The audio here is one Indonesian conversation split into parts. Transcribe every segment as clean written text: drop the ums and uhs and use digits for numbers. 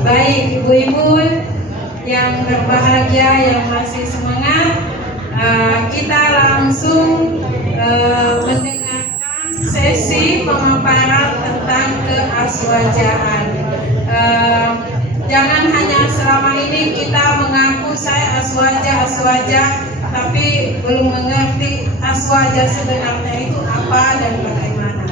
Baik ibu-ibu yang berbahagia, yang masih semangat, kita langsung mendengarkan sesi pemaparan tentang keaswajaan. Jangan hanya selama ini kita mengaku saya aswaja, tapi belum mengerti aswaja sebenarnya itu apa dan bagaimana.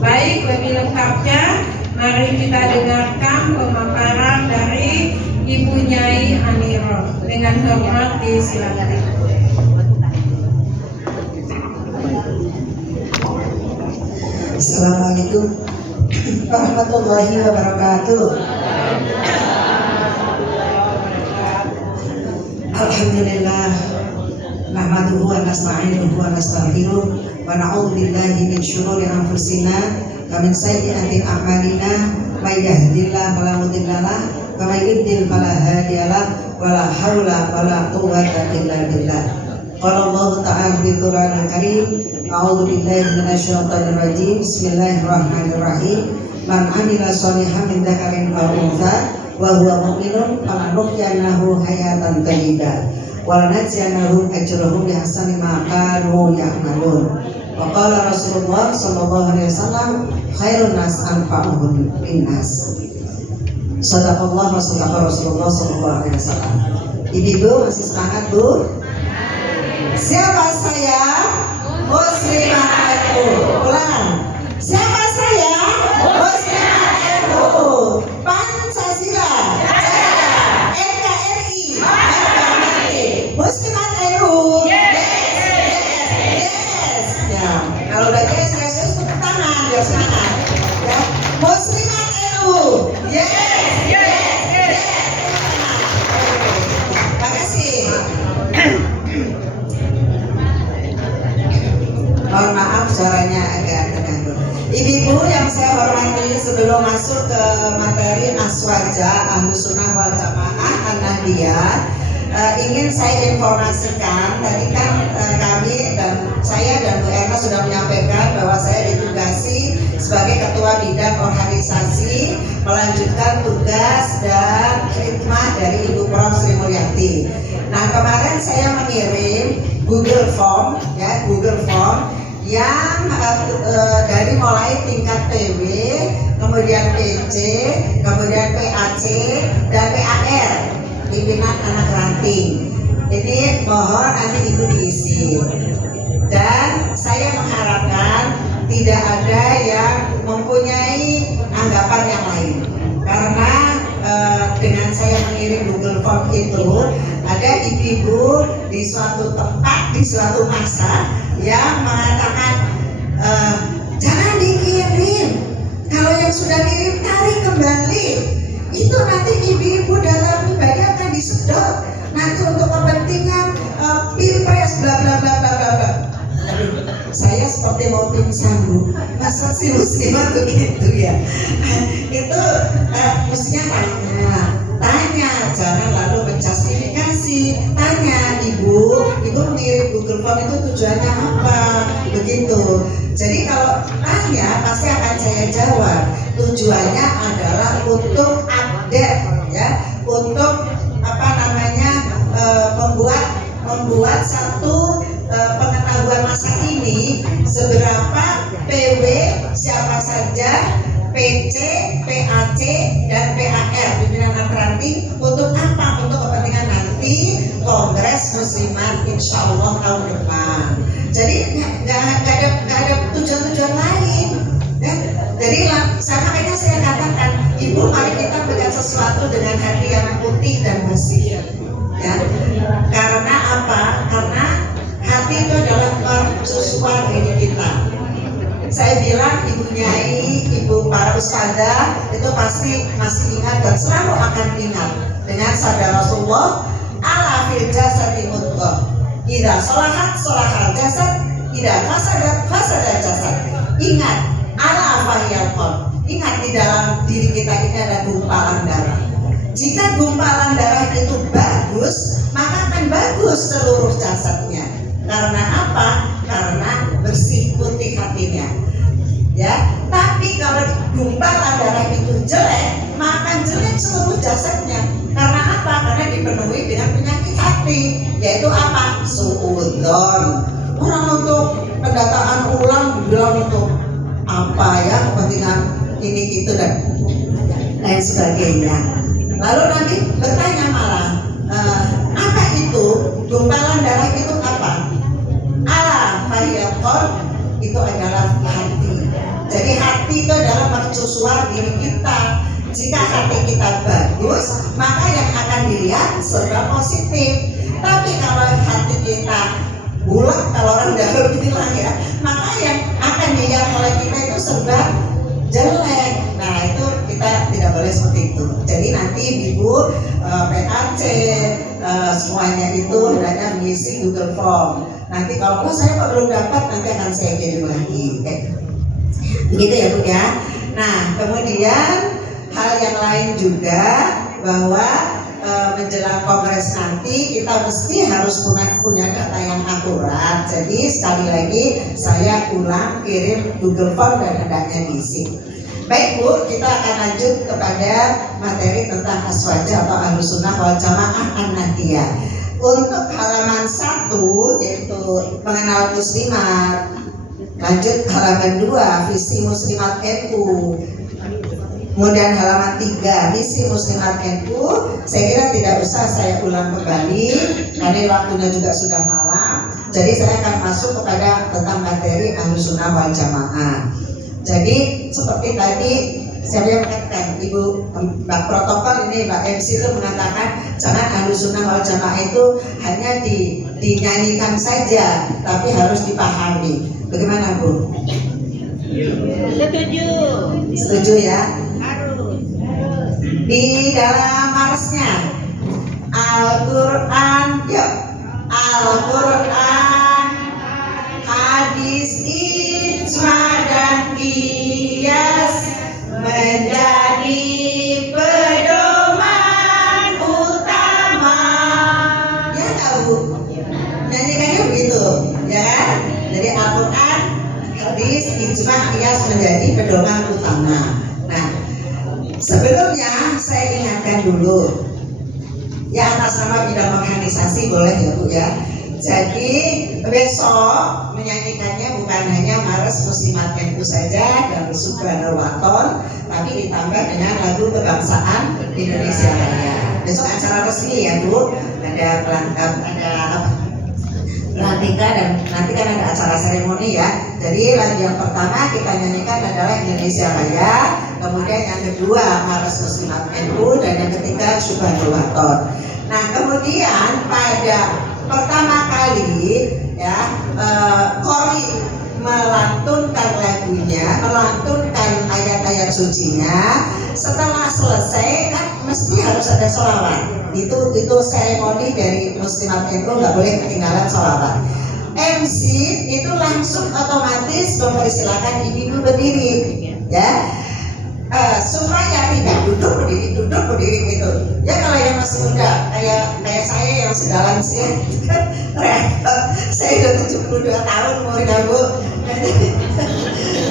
Baik, lebih lengkapnya mari kita dengarkan pemaparan dari Ibu Nyai Aniroh. Dengan hormat disilakan. Assalamualaikum warahmatullahi wabarakatuh. Alhamdulillah, nahmaduhu wa nasta'inuhu wa nastaghfiruh wa na'udzu billahi min syururi anfusina wa min sayyiati a'malina, may yahdihillahu fala mudilla lahu wa may yudlil fala hadiya lahu wa la haula wa la quwwata illa billah. Qala Allah ta'ala fi Qur'anil Karim, a'udzu billahi minasyaitonir rajim. Bismillahirrahmanirrahim. Man 'amila shalihan min dzakarin aw untha wa huwa mu'minun falanuhyiyannahu hayatan thayyibah wa lanajziyannahum ajrahum bi ahsani ma kanu ya'malun. Wa qala Rasulullah sallallahu alaihi wasallam, khairun nas anfa'uhum linnas. Shadaqallah wa shadaqa Rasulullah sallallahu alaihi wasallam. Ibu masih semangat, Bu? Siapa saya? Muslimah NU. Ulang. Siapa saya? Muslimah NU. Pancasila. Jaya. NKRI. Harga mati. Muslimah NU. Yes. Ya. Kalau udah yes, tepuk tangan biar semangat. Ya. Muslimah NU. Yes. Mohon maaf suaranya agak terganggu. Ibu-ibu yang saya hormati, sebelum masuk ke materi aswaja Ahlus Sunnah wal Jamaah An-Nahdiyah, ingin saya informasikan. Tadi kan kami dan saya dan Bu Erna sudah menyampaikan bahwa saya ditugasi sebagai ketua bidang organisasi melanjutkan tugas dan khidmah dari Ibu Prof Sri Mulyati. Nah, kemarin saya mengirim Google Form yang dari mulai tingkat PW, kemudian PC, kemudian PAC, dan PAR, pimpinan anak ranting. Ini mohon nanti Ibu diisi. Dan saya mengharapkan tidak ada yang mempunyai anggapan yang lain, karena dengan saya mengirim Google Form itu ada ibu-ibu di suatu tempat, di suatu masa yang mengatakan jangan dikirim, kalau yang sudah kirim tarik kembali, itu nanti ibu-ibu dalam pribadi akan disedot nanti untuk kepentingan pilpres bla bla bla bla bla. Saya seperti mau pingsan, Bu. Masa sih muslimah begitu ya? Itu mestinya tanya, jangan lalu menjustifikasi. Tanya, ibu mengirim Google Form itu tujuannya apa? Begitu. Jadi kalau tanya pasti akan saya jawab. Tujuannya adalah untuk update, ya, untuk membuat satu pengetahuan masa ini seberapa PW siapa saja, PC, PAC, dan PAR pimpinan anak ranting untuk apa? Untuk kepentingan nanti Kongres Muslimat insya Allah tahun depan. Jadi nggak ada tujuan lain. Ya? Jadi makanya saya katakan, ibu mari kita melihat sesuatu dengan hati yang putih dan bersih. Ya, karena apa? Karena hati itu adalah mercusuar diri kita. Saya bilang ibu nyai, ibu para ustadzah itu pasti masih ingat dan selalu akan ingat dengan sabda Rasulullah, ala fil jasadi mudghah, idza sholahat sholahal jasad, idza fasadat jasad. Ingat, ala fahiyal qalb. Ingat, di dalam diri kita ini ada gumpalan darah. Jika gumpalan darah itu bagus, maka akan bagus seluruh jasadnya. Karena apa? Karena bersih putih hatinya. Ya, tapi kalau gumpalan darah itu jelek, maka jelek seluruh jasadnya. Karena apa? Karena dipenuhi dengan penyakit hati, yaitu apa? Suudzon. Orang untuk pendataan ulang dibilang untuk apa ya, kepentingan ini itu dan lain sebagainya. Lalu nanti bertanya malah, apa itu gumpalan darah itu apa? Fahiyakon itu adalah hati. Jadi hati itu adalah mercusuar diri kita. Jika hati kita bagus, maka yang akan dilihat serba positif. Tapi kalau hati kita bulat, kalau orang Jawa bilang ya, maka yang akan dilihat oleh kita itu serba jelek. Nah itu kita tidak boleh seperti itu. Jadi nanti ibu PAC semuanya itu hendaknya mengisi Google Form. Nanti kalau saya kok belum dapat, nanti akan saya kirim lagi. Begitu ya Bu ya. Nah kemudian hal yang lain juga bahwa menjelang kongres nanti kita mesti harus punya data yang akurat. Jadi sekali lagi saya ulang, kirim Google Form dan hendaknya diisi. Baik Bu, kita akan lanjut kepada materi tentang aswaja atau Ahlus Sunnah wal Jamaah An-Nahdiyah. Untuk halaman 1 yaitu mengenal muslimat. Lanjut halaman 2 visi muslimat NU. Kemudian halaman 3 misi muslimat NU. Saya kira tidak usah saya ulang kembali karena waktunya juga sudah malam. Jadi saya akan masuk kepada tentang materi Ahlus Sunnah wal Jamaah. Jadi seperti tadi saya mengatakan, Ibu Mbak Protokol ini, Mbak MC itu mengatakan jangan Ahlus Sunnah wal Jamaah itu hanya dinyanyikan saja, tapi harus dipahami. Bagaimana Bu? Setuju. Setuju ya? Harus. Di dalam marsnya Al-Quran, yuk Al-Quran, hadis ijma dan qiyas menjadi pedoman utama. Ya tahu, nyanyikannya begitu, ya kan? Jadi Al-Quran, hadis, ijma, qiyas menjadi pedoman utama. Nah, sebelumnya saya ingatkan dulu, ya atas nama bidang organisasi boleh ya Bu ya. Jadi besok menyanyikannya bukan hanya Mars Muslimat NU saja dan Subhanal Waton, tapi ditambah dengan lagu kebangsaan Indonesia Raya. Besok acara resmi ya Bu, ada pelantikan dan nanti kan ada acara seremoni ya. Jadi lagu yang pertama kita nyanyikan adalah Indonesia Raya, kemudian yang kedua Mars Muslimat NU dan yang ketiga Subhanal Waton. Nah kemudian pada pertama kali ya Kori melantunkan lagunya, melantunkan ayat-ayat sucinya. Setelah selesai kan mesti harus ada sholawat. Itu seremoni dari Muslimat NU, nggak boleh ketinggalan sholawat. MC itu langsung otomatis mempersilahkan ibu berdiri, ya. Supaya tidak duduk berdiri gitu. Ya kalau yang masih muda kayak saya yang sedalam sih repot. Saya udah 72 tahun umurnya Bu.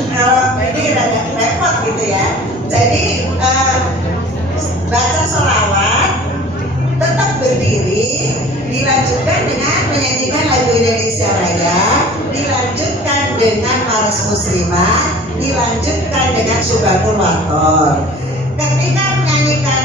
Kalau ini agak repot gitu ya. Jadi baca sholawat, tetap berdiri, dilanjutkan dengan menyanyikan lagu Indonesia Raya, dilanjutkan dengan Mars Muslimat, dilanjutkan dengan Subhanul Waton. Ketika menyanyikan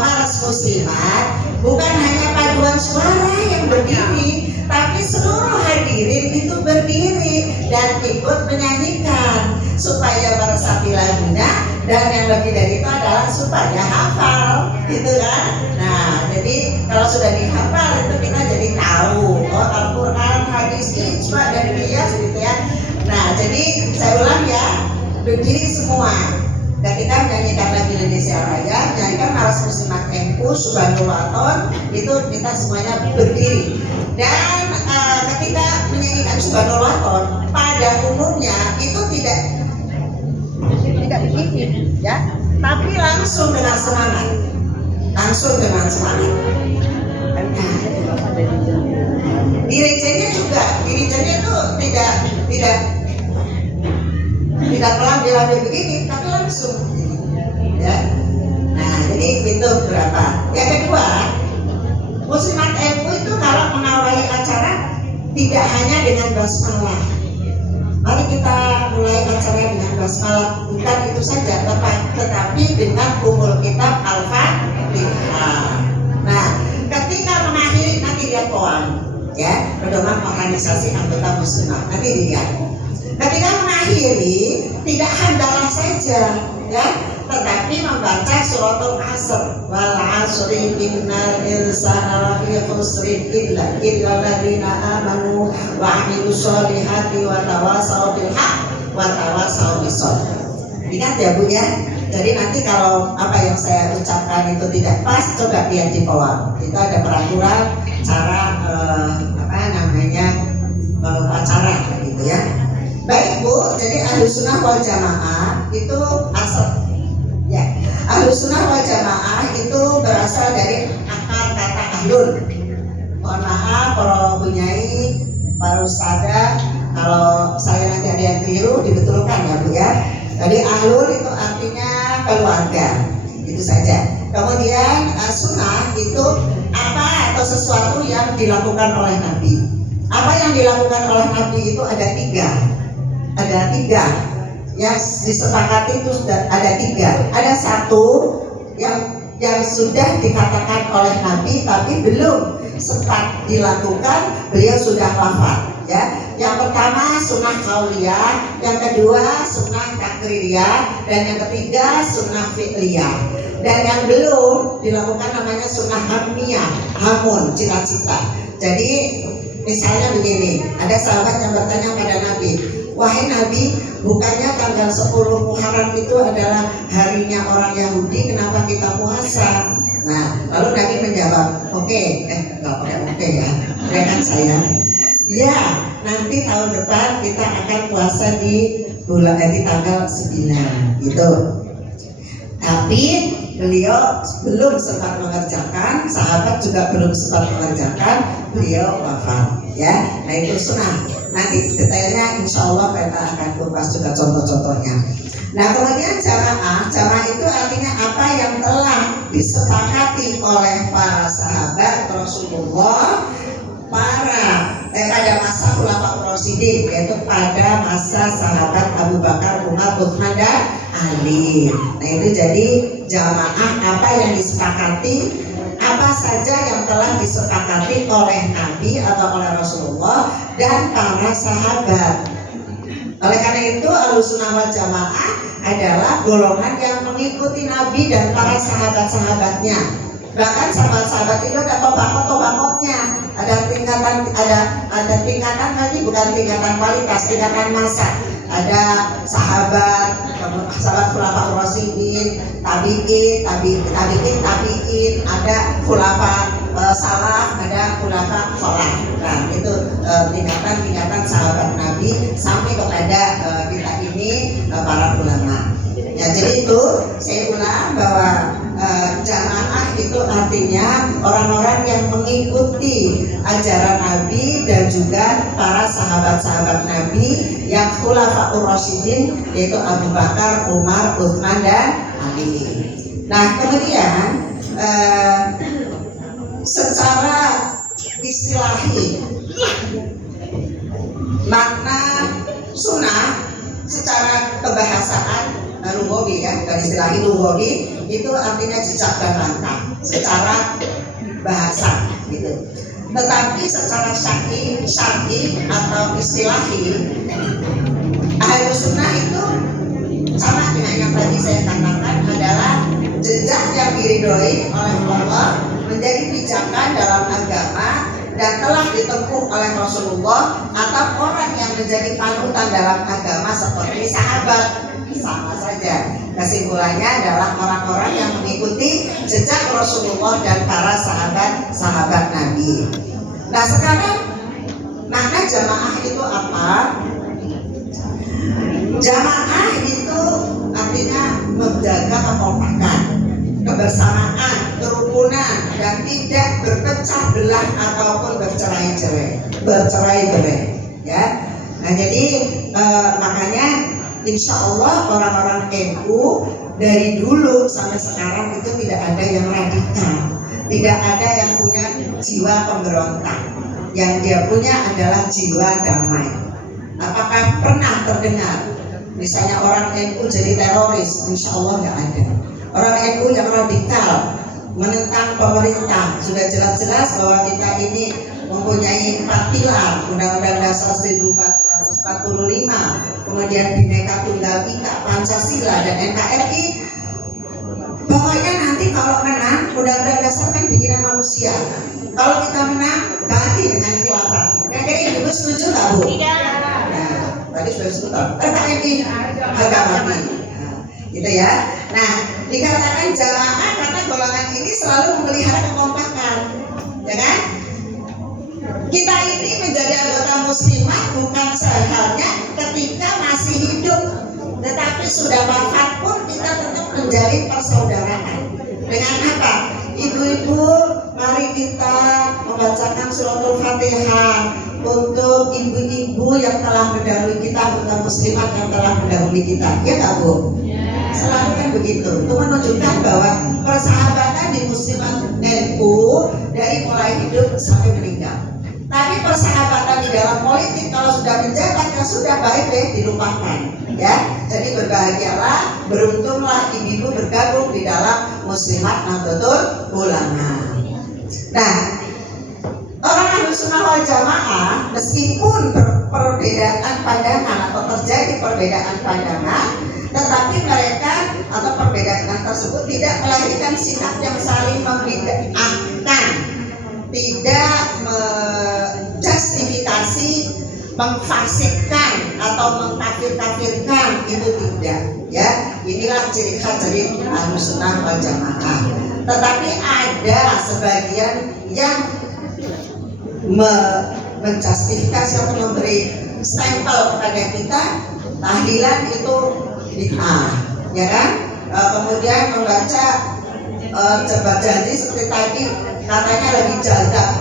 Mars Muslimat, bukan hanya paduan suara yang berdiri, tapi seluruh hadirin itu berdiri dan ikut menyanyikan supaya meresapi lagunya, dan yang lebih dari itu adalah supaya hafal, gitu kan? Nah, jadi kalau sudah dihafal itu kita jadi tahu Al-Quran, hadis, ijma dan qiyas gitu ya. Nah, jadi saya ulang ya, berdiri semua. Ketika menyanyikan lagu Indonesia Raya, menyanyikan Mars Muslimat NU, Subhanul Waton, itu kita semuanya berdiri. Dan ketika menyanyikan Subhanul Waton, pada umumnya itu tidak begini, ya, tapi langsung dengan semangat, Nah, direjanya juga, direjanya itu tidak pelan begini, tapi langsung, ya. Nah, jadi itu Itu berapa? Yang kedua, Muslimat NU itu kalau mengawali acara tidak hanya dengan basmalah. Mari kita mulai acara dengan basmalah, bukan itu saja, tetapi dengan umul kitab Al-Fatihah. Nah, ketika mengakhiri nanti lihat poin, ya, pedoman organisasi anggota muslimah. Nanti dilihat. Ketika mengakhiri tidak hamdalah saja, ya, tetapi membaca suratul Asr, wal 'asri innal insana lafi khusrin illa alladziina aamanu wa 'amilus sholihati wa tawassaw bil haqq wa tawassaw bis sabr. Ingat ya Bu ya. Jadi nanti kalau apa yang saya ucapkan itu tidak pas, coba lihat di bawah. Itu ada peraturan cara acara gitu ya. Baik Bu, jadi Ahlussunnah wal Jamaah itu asal ya. Ahlussunnah wal Jamaah itu berasal dari akar kata ahlun. Mohon maaf kalau punyai para ustadzah, kalau saya nanti ada yang keliru dibetulkan ya Bu ya. Jadi ahlun itu artinya keluarga, itu saja. Kemudian sunnah itu apa atau sesuatu yang dilakukan oleh Nabi. Apa yang dilakukan oleh Nabi itu ada tiga yang disepakati itu ada tiga. Ada satu yang sudah dikatakan oleh Nabi tapi belum sempat dilakukan, beliau sudah wafat ya. Yang pertama sunnah qauliyah, yang kedua sunnah takririyah, dan yang ketiga sunnah fi'liyah. Dan yang belum dilakukan namanya sunnah hamniyah, hamun, cita-cita. Jadi misalnya begini, ada sahabat yang bertanya pada Nabi, wahai Nabi, bukannya tanggal 10 Muharram itu adalah harinya orang Yahudi, kenapa kita puasa? Nah, lalu Nabi menjawab, nggak pakai oke ya, kan saya. Ya, nanti tahun depan kita akan puasa di tanggal 9 gitu. Tapi beliau belum sempat mengerjakan, sahabat juga belum sempat mengerjakan, beliau wafat ya. Nah itu sunnah. Nanti detailnya insya Allah kita akan kupas juga contoh-contohnya. Nah kemudian jamaah itu artinya apa yang telah disepakati oleh para sahabat Rasulullah pada masa Khulafaur Rasyidin, yaitu pada masa sahabat Abu Bakar, Umar, Utsman dan Ali. Nah itu jadi jamaah apa yang disepakati, apa saja yang telah disepakati oleh Nabi atau oleh Rasulullah dan para sahabat. Oleh karena itu Ahlussunnah wal Jamaah adalah golongan yang mengikuti Nabi dan para sahabat-sahabatnya. Bahkan sahabat-sahabat itu ada tobakoh-tobakohnya, ada tingkatan lagi, bukan tingkatan kualitas, tingkatan masa. Ada sahabat Khulafaur Rasyidin, tabi'in, ada khulafa salaf, ada khulafa khalaf. Nah, itu tingkatan sahabat Nabi sampai kepada kita ini para ulama. Ya, jadi itu saya ulang bahwa jamaah itu artinya orang-orang yang mengikuti ajaran Nabi dan juga para sahabat-sahabat Nabi yang Khulafaur Rasyidin, yaitu Abu Bakar, Umar, Utsman dan Ali. Nah kemudian secara istilahi makna sunnah secara kebahasaan lughawi ya, bukan istilahi lughawi, itu artinya jejak dan langkah secara bahasa gitu. Tetapi secara syar'i atau istilahi, Ahlussunnah itu sama dengan yang tadi saya katakan, adalah jejak yang diridhoi oleh Allah, menjadi pijakan dalam agama dan telah ditempuh oleh Rasulullah atau orang yang menjadi panutan dalam agama seperti sahabat. Sama saja, kesimpulannya adalah orang-orang yang mengikuti jejak Rasulullah dan para sahabat Nabi. Nah sekarang makna jamaah itu apa? Jamaah itu artinya menjaga kekompakan, kebersamaan, kerukunan, dan tidak berpecah belah ataupun bercerai-berai ya. Nah jadi makanya insya Allah orang-orang NU dari dulu sampai sekarang itu tidak ada yang radikal, tidak ada yang punya jiwa pemberontak. Yang dia punya adalah jiwa damai. Apakah pernah terdengar misalnya orang NU jadi teroris? Insya Allah nggak ada. Orang NU yang radikal menentang pemerintah, sudah jelas-jelas bahwa kita ini mempunyai 4 pilar, Undang-Undang Dasar 1445, kemudian Bhinneka Tunggal Ika, Pancasila, dan NKRI. Pokoknya nanti kalau menang, Undang-Undang Dasar kan bikinan manusia. Kalau kita menang, ganti dengan khilafah. Kira-kira Ibu setuju nggak, Bu? Tidak. Nah, tadi sudah disebutkan. NKRI harga mati. Nah, gitu ya. Nah, dikatakan jamaah karena golongan ini selalu memelihara kekompakan, ya kan? Kita ini menjadi anggota muslimah bukan sehalnya ketika masih hidup, tetapi sudah wafat pun kita tetap menjalin persaudaraan. Dengan apa? Ibu-ibu, mari kita membacakan suratul Fatihah untuk ibu-ibu yang telah mendahului kita, anggota muslimat yang telah mendahului kita. Ya nggak, Bu? Selalu kan begitu. Itu menunjukkan bahwa persahabatan di muslimat NU dari mulai hidup sampai meninggal. Tapi persahabatan di dalam politik kalau sudah menjabat yang sudah baik deh dilupakan, ya. Jadi berbahagialah, beruntunglah ibu-ibu bergabung di dalam Muslimat Nahdlatul Ulama. Nah, orang Ahlussunnah wal Jamaah meskipun perbedaan pandangan atau terjadi perbedaan pandangan, tetapi mereka atau perbedaan tersebut tidak melahirkan sikap yang saling membid'ahkan, tidak menjustifikasi, memfasikkan atau mengkafir-kafirkan, itu tidak, ya. Inilah ciri khas dari Ahlussunnah wal Jamaah. Tetapi ada sebagian yang menjustifikasi atau memberi stempel kepada kita, tahlilan itu bid'ah, ya kan? Kemudian membaca jebat janji seperti tadi, katanya lagi jadab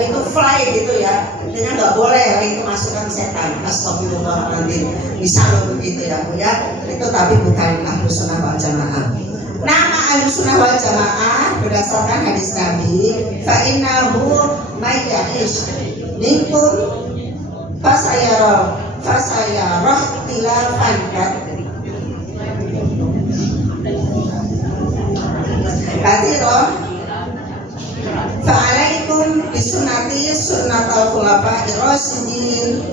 itu fly gitu ya, intinya nggak boleh, itu masukan setan. Astagfirullahaladzim, bisa loh begitu ya, Bu ya. Itu tapi bukan Ahlussunnah wal Jamaah. Nama Ahlussunnah wal Jamaah berdasarkan hadis Nabi, fa innahu may ya'ish minkum fasayarah tilafan katsiran fa'alaikum bisunnati sunnatal khulafa'ir rasyidin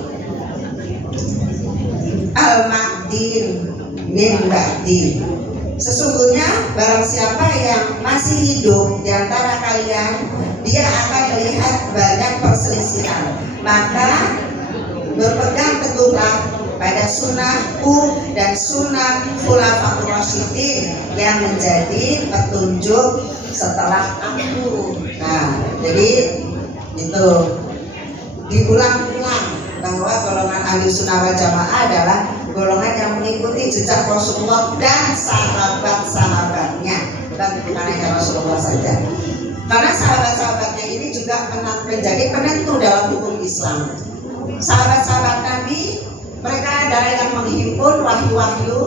al-mahdin min ba'di. Sesungguhnya barang siapa yang masih hidup di antara kalian, dia akan melihat banyak perselisihan, maka berpegang teguhlah pada sunnahku dan sunnah khulafaur rasyidin yang menjadi petunjuk setelah aku. Nah, jadi itu diulang-ulang bahwa golongan Ahlussunnah wal Jamaah adalah golongan yang mengikuti jejak Rasulullah dan sahabat-sahabatnya, bukan hanya Rasulullah saja. Karena sahabat-sahabatnya ini juga menjadi penentu dalam hukum Islam. Sahabat-sahabat Nabi, mereka adalah yang menghimpun wahyu-wahyu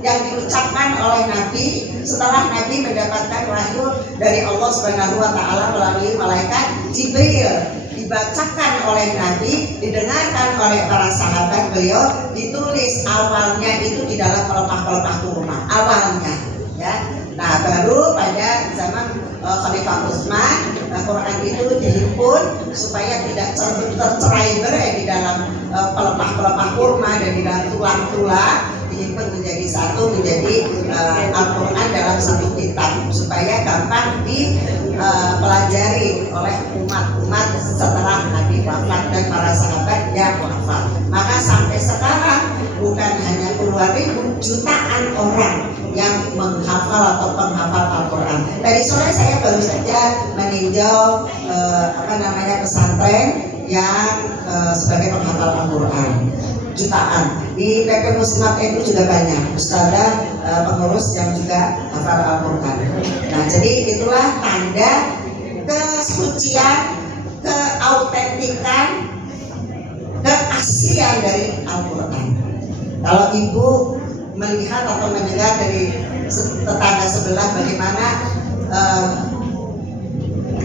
yang diucapkan oleh Nabi setelah Nabi mendapatkan wahyu dari Allah Subhanahu wa taala melalui malaikat Jibril, dibacakan oleh Nabi, didengarkan oleh para sahabat beliau, ditulis awalnya itu di dalam pelepah-pelepah kurma awalnya, ya. Nah, baru pada zaman Khalifah Utsman, Quran itu dihimpun supaya tidak tercerai-berai di dalam pelepah-pelepah kurma dan di dalam tulang-tulang, dihimpun menjadi satu, menjadi Al-Quran dalam satu kitab supaya gampang dipelajari oleh umat-umat setelah Nabi wafat dan para sahabat yang wafat. Maka sampai sekarang bukan hanya puluhan ribu, jutaan orang yang menghafal atau penghafal Al-Quran. Tadi sore saya baru saja meninjau pesantren yang sebagai penghafal Al-Quran, jutaan. Di PP Muslimat NU juga banyak ustadzah pengurus yang juga hafal Al-Quran. Nah, jadi itulah tanda kesucian, keautentikan, keaslian dari Al-Quran. Kalau ibu melihat atau mendengar dari tetangga sebelah bagaimana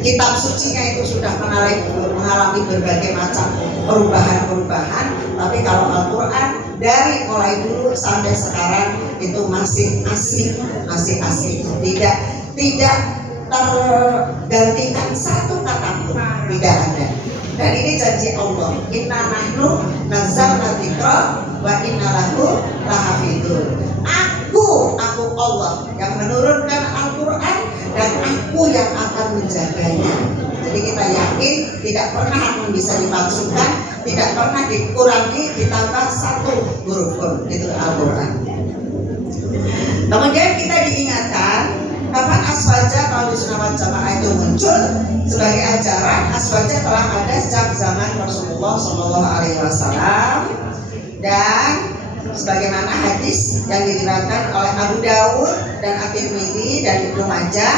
kitab sucinya itu sudah mengalami berbagai macam perubahan-perubahan, tapi kalau Al-Quran dari mulai dulu sampai sekarang itu masih asli, tidak tergantikan satu kata pun, tidak ada. Dan ini janji Allah, inna nahnu nazzalna dzikra wa inna lahu lahafidun. Aku Allah yang menurunkan Al-Quran dan aku yang akan menjaganya. Jadi kita yakin tidak pernah akan bisa dipalsukan, tidak pernah dikurangi ditambah satu huruf pun, itu Al-Quran. Kemudian kita diingatkan kapan aswaja kalau di Sunnah wal Jamaah itu muncul sebagai ajaran. Aswaja telah ada sejak zaman Rasulullah SAW dan sebagaimana hadis yang diriwayatkan oleh Abu Dawud dan At-Tirmidzi dan Ibnu Majah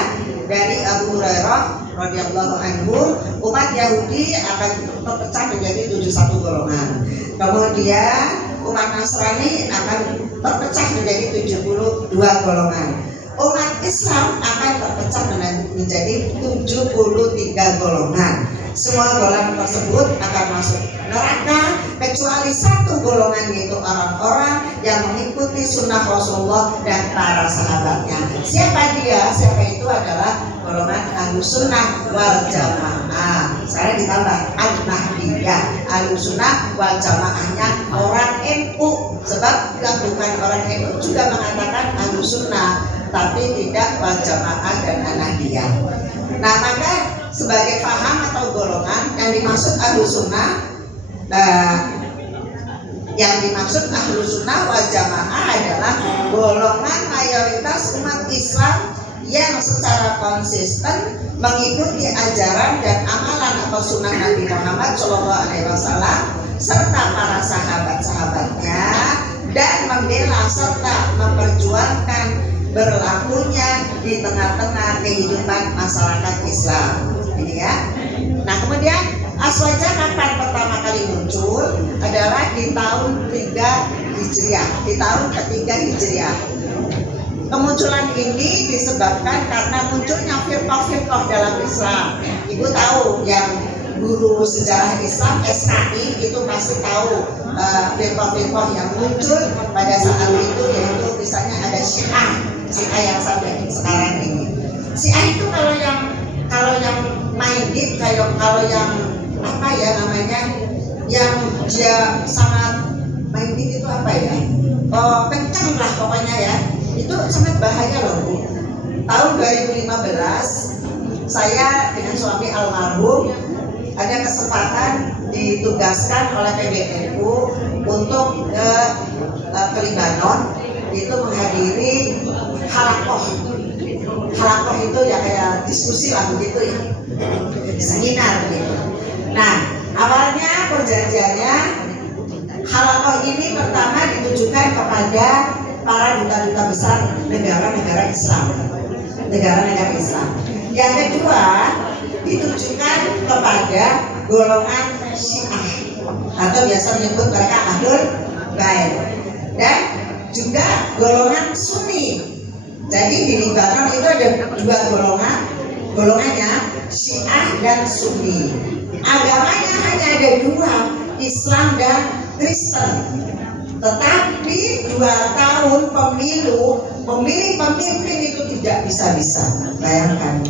dari Abu Hurairah radhiyallahu anhu, umat Yahudi akan terpecah menjadi 71 golongan. Kemudian umat Nasrani akan terpecah menjadi 72 golongan. Umat Islam akan terpecah menjadi 73 golongan. Semua golongan tersebut akan masuk neraka kecuali satu golongan, yaitu orang-orang yang mengikuti sunnah Rasulullah dan para sahabatnya. Siapa dia? Siapa itu adalah golongan Ahlussunnah wal Jamaah. Sekarang ditambah An-Nahdiyah. Ahlussunnah wal Jamaahnya orang NU, sebab yang bukan orang NU juga mengatakan Ahlussunnah, tapi tidak wal Jamaah dan An-Nahdiyah. Nah, maka sebagai paham atau golongan yang dimaksud Ahlussunnah, wal Jamaah adalah golongan mayoritas umat Islam yang secara konsisten mengikuti ajaran dan amalan atau sunnah Nabi Muhammad SAW serta para sahabat-sahabatnya, dan membela serta memperjuangkan berlakunya di tengah-tengah kehidupan masyarakat Islam. Ini ya. Nah, kemudian aswaja kapan pertama kali muncul adalah di tahun 3 Hijriah, di tahun ketiga Hijriah. Kemunculan ini disebabkan karena munculnya firqah-firqah dalam Islam. Ibu tahu, yang guru sejarah Islam SKI itu pasti tahu firqah-firqah yang muncul pada saat itu, yaitu misalnya ada Syiah yang sampai sekarang ini. Syiah itu kalau yang maidit, kalau yang apa ya namanya, yang dia sangat maidit itu apa ya? Kencang lah pokoknya ya. Itu sangat bahaya loh, Bu. Tahun 2015 saya dengan suami almarhum ada kesempatan ditugaskan oleh PBNU untuk ke Libanon, itu menghadiri halakoh. Halakoh itu ya kayak diskusi lah begitu ya, seminar begitu. Nah, awalnya perjanjiannya halakoh ini pertama ditujukan kepada para duta-duta besar negara-negara Islam. Yang kedua ditujukan kepada golongan Syiah atau biasa menyebut mereka Ahlul Bait, dan juga golongan Sunni. Jadi di Libanon itu ada dua golongannya Syiah dan Sunni. Agamanya hanya ada dua, Islam dan Kristen. Tetapi 2 tahun pemilu, memilih pemimpin itu tidak bisa-bisa. Bayangkan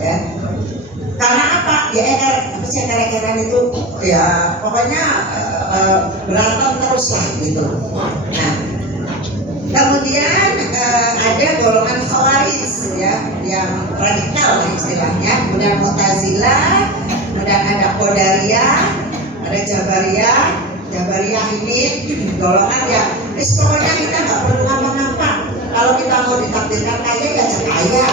ya. Karena apa? Ya eker-ekeran itu ya pokoknya berantem terus lah gitu. Nah, kemudian ada golongan Khawarij ya, yang radikal lah istilahnya. Kemudian Mu'tazilah, kemudian ada Qadariyah, ada Jabariyah. Jabariyah ini golongan yang pokoknya kita nggak perlu ngapa-ngapa. Kalau kita mau ditakdirkan kaya ya kaya,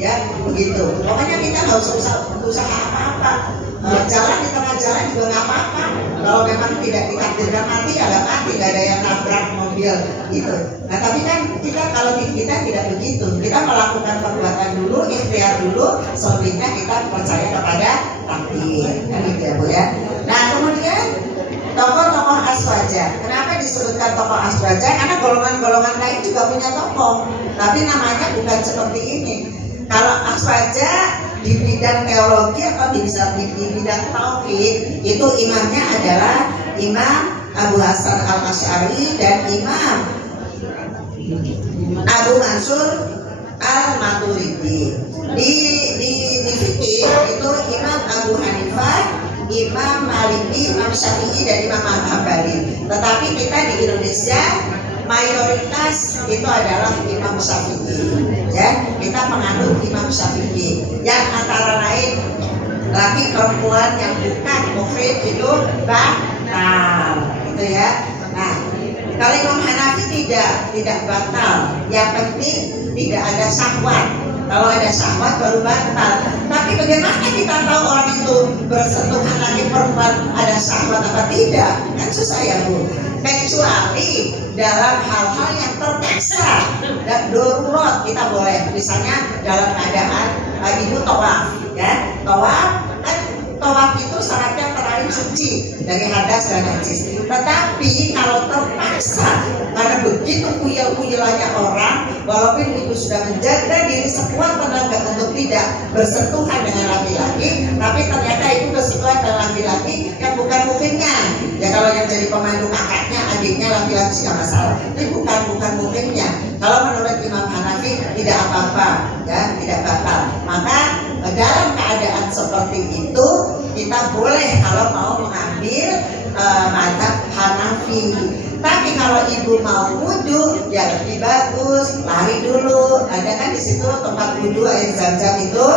ya begitu. Pokoknya kita nggak usah usaha apa-apa. Jalan di tengah jalan juga nggak apa-apa. Kalau memang tidak ditakdirkan mati ya nggak mati, nggak ada yang nabrak mobil gitu. Nah, tapi kan kalau kita tidak begitu. Kita melakukan perbuatan dulu, ikhtiar dulu, selebihnya kita percaya kepada takdir. Kan gitu ya, Bu ya. Nah, kemudian tokoh-tokoh aswaja Aswaja. Kenapa disebutkan tokoh Aswaja? Karena golongan-golongan lain juga punya tokoh, tapi namanya bukan seperti ini. Kalau Aswaja di bidang teologi atau di bidang tauhid, itu imamnya adalah Imam Abu Hasan Al-Asy'ari dan Imam Abu Mansur Al-Maturidi. Di fikih itu Imam Abu Hanifah, Imam Maliki, Imam Syafi'i dan Imam Hambali. Tetapi kita di Indonesia mayoritas itu adalah Imam Syafi'i. Ya, kita penganut Imam Syafi'i. Yang antara lain laki perempuan yang bukan muhrim itu batal, gitu ya. Nah, kalau Imam Hanafi tidak batal. Yang penting tidak ada syahwat. Kalau ada syahwat baru batal. Tapi bagaimana kita tahu orang itu bersentuhan laki perempuan ada syahwat apa tidak? Kan susah ya Bu. Kecuali dalam hal-hal yang terpaksa dan darurat kita boleh. Misalnya dalam keadaan ibu tawaf, ya. Tawaf itu syaratnya terakhir suci dari hadas dan najis. Tetapi kalau terpaksa karena begitu kuyel-kuyelannya orang, walaupun itu sudah menjaga diri sekuat tenaga untuk tidak bersentuhan dengan laki-laki, tapi ternyata itu bersentuhan dengan laki-laki yang bukan muhrimnya. Ya kalau yang jadi pemandu kakaknya, adiknya laki-laki tidak masalah. Ini bukan muhrimnya. Kalau menurut Imam Hanafi tidak apa-apa, ya tidak batal. Maka dalam keadaan seperti itu kita boleh kalau mau mengambil mazhab Hanafi. Tapi kalau ibu mau wudhu ya lebih bagus lari dulu. Ada kan di situ tempat wudhu air zam-zam itu,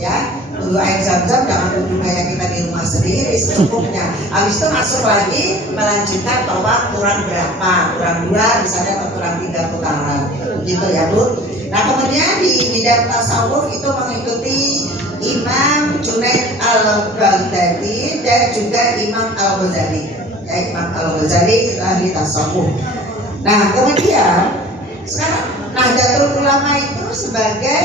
ya. Wudhu air zam-zam jangan wudhu kayak kita di rumah sendiri secukupnya. Habis itu masuk lagi melanjutkan tawaf kurang berapa? Kurang 2 misalnya atau kurang 3 putaran. Gitu ya Bu. Nah kemudian di bidang tasawuf itu mengikuti Imam Junaid Al-Baghdadi dan juga Imam Al-Ghazali. Ya, Imam Al-Ghazali ahli tasawuf. Nah kemudian sekarang Nahdlatul Ulama itu sebagai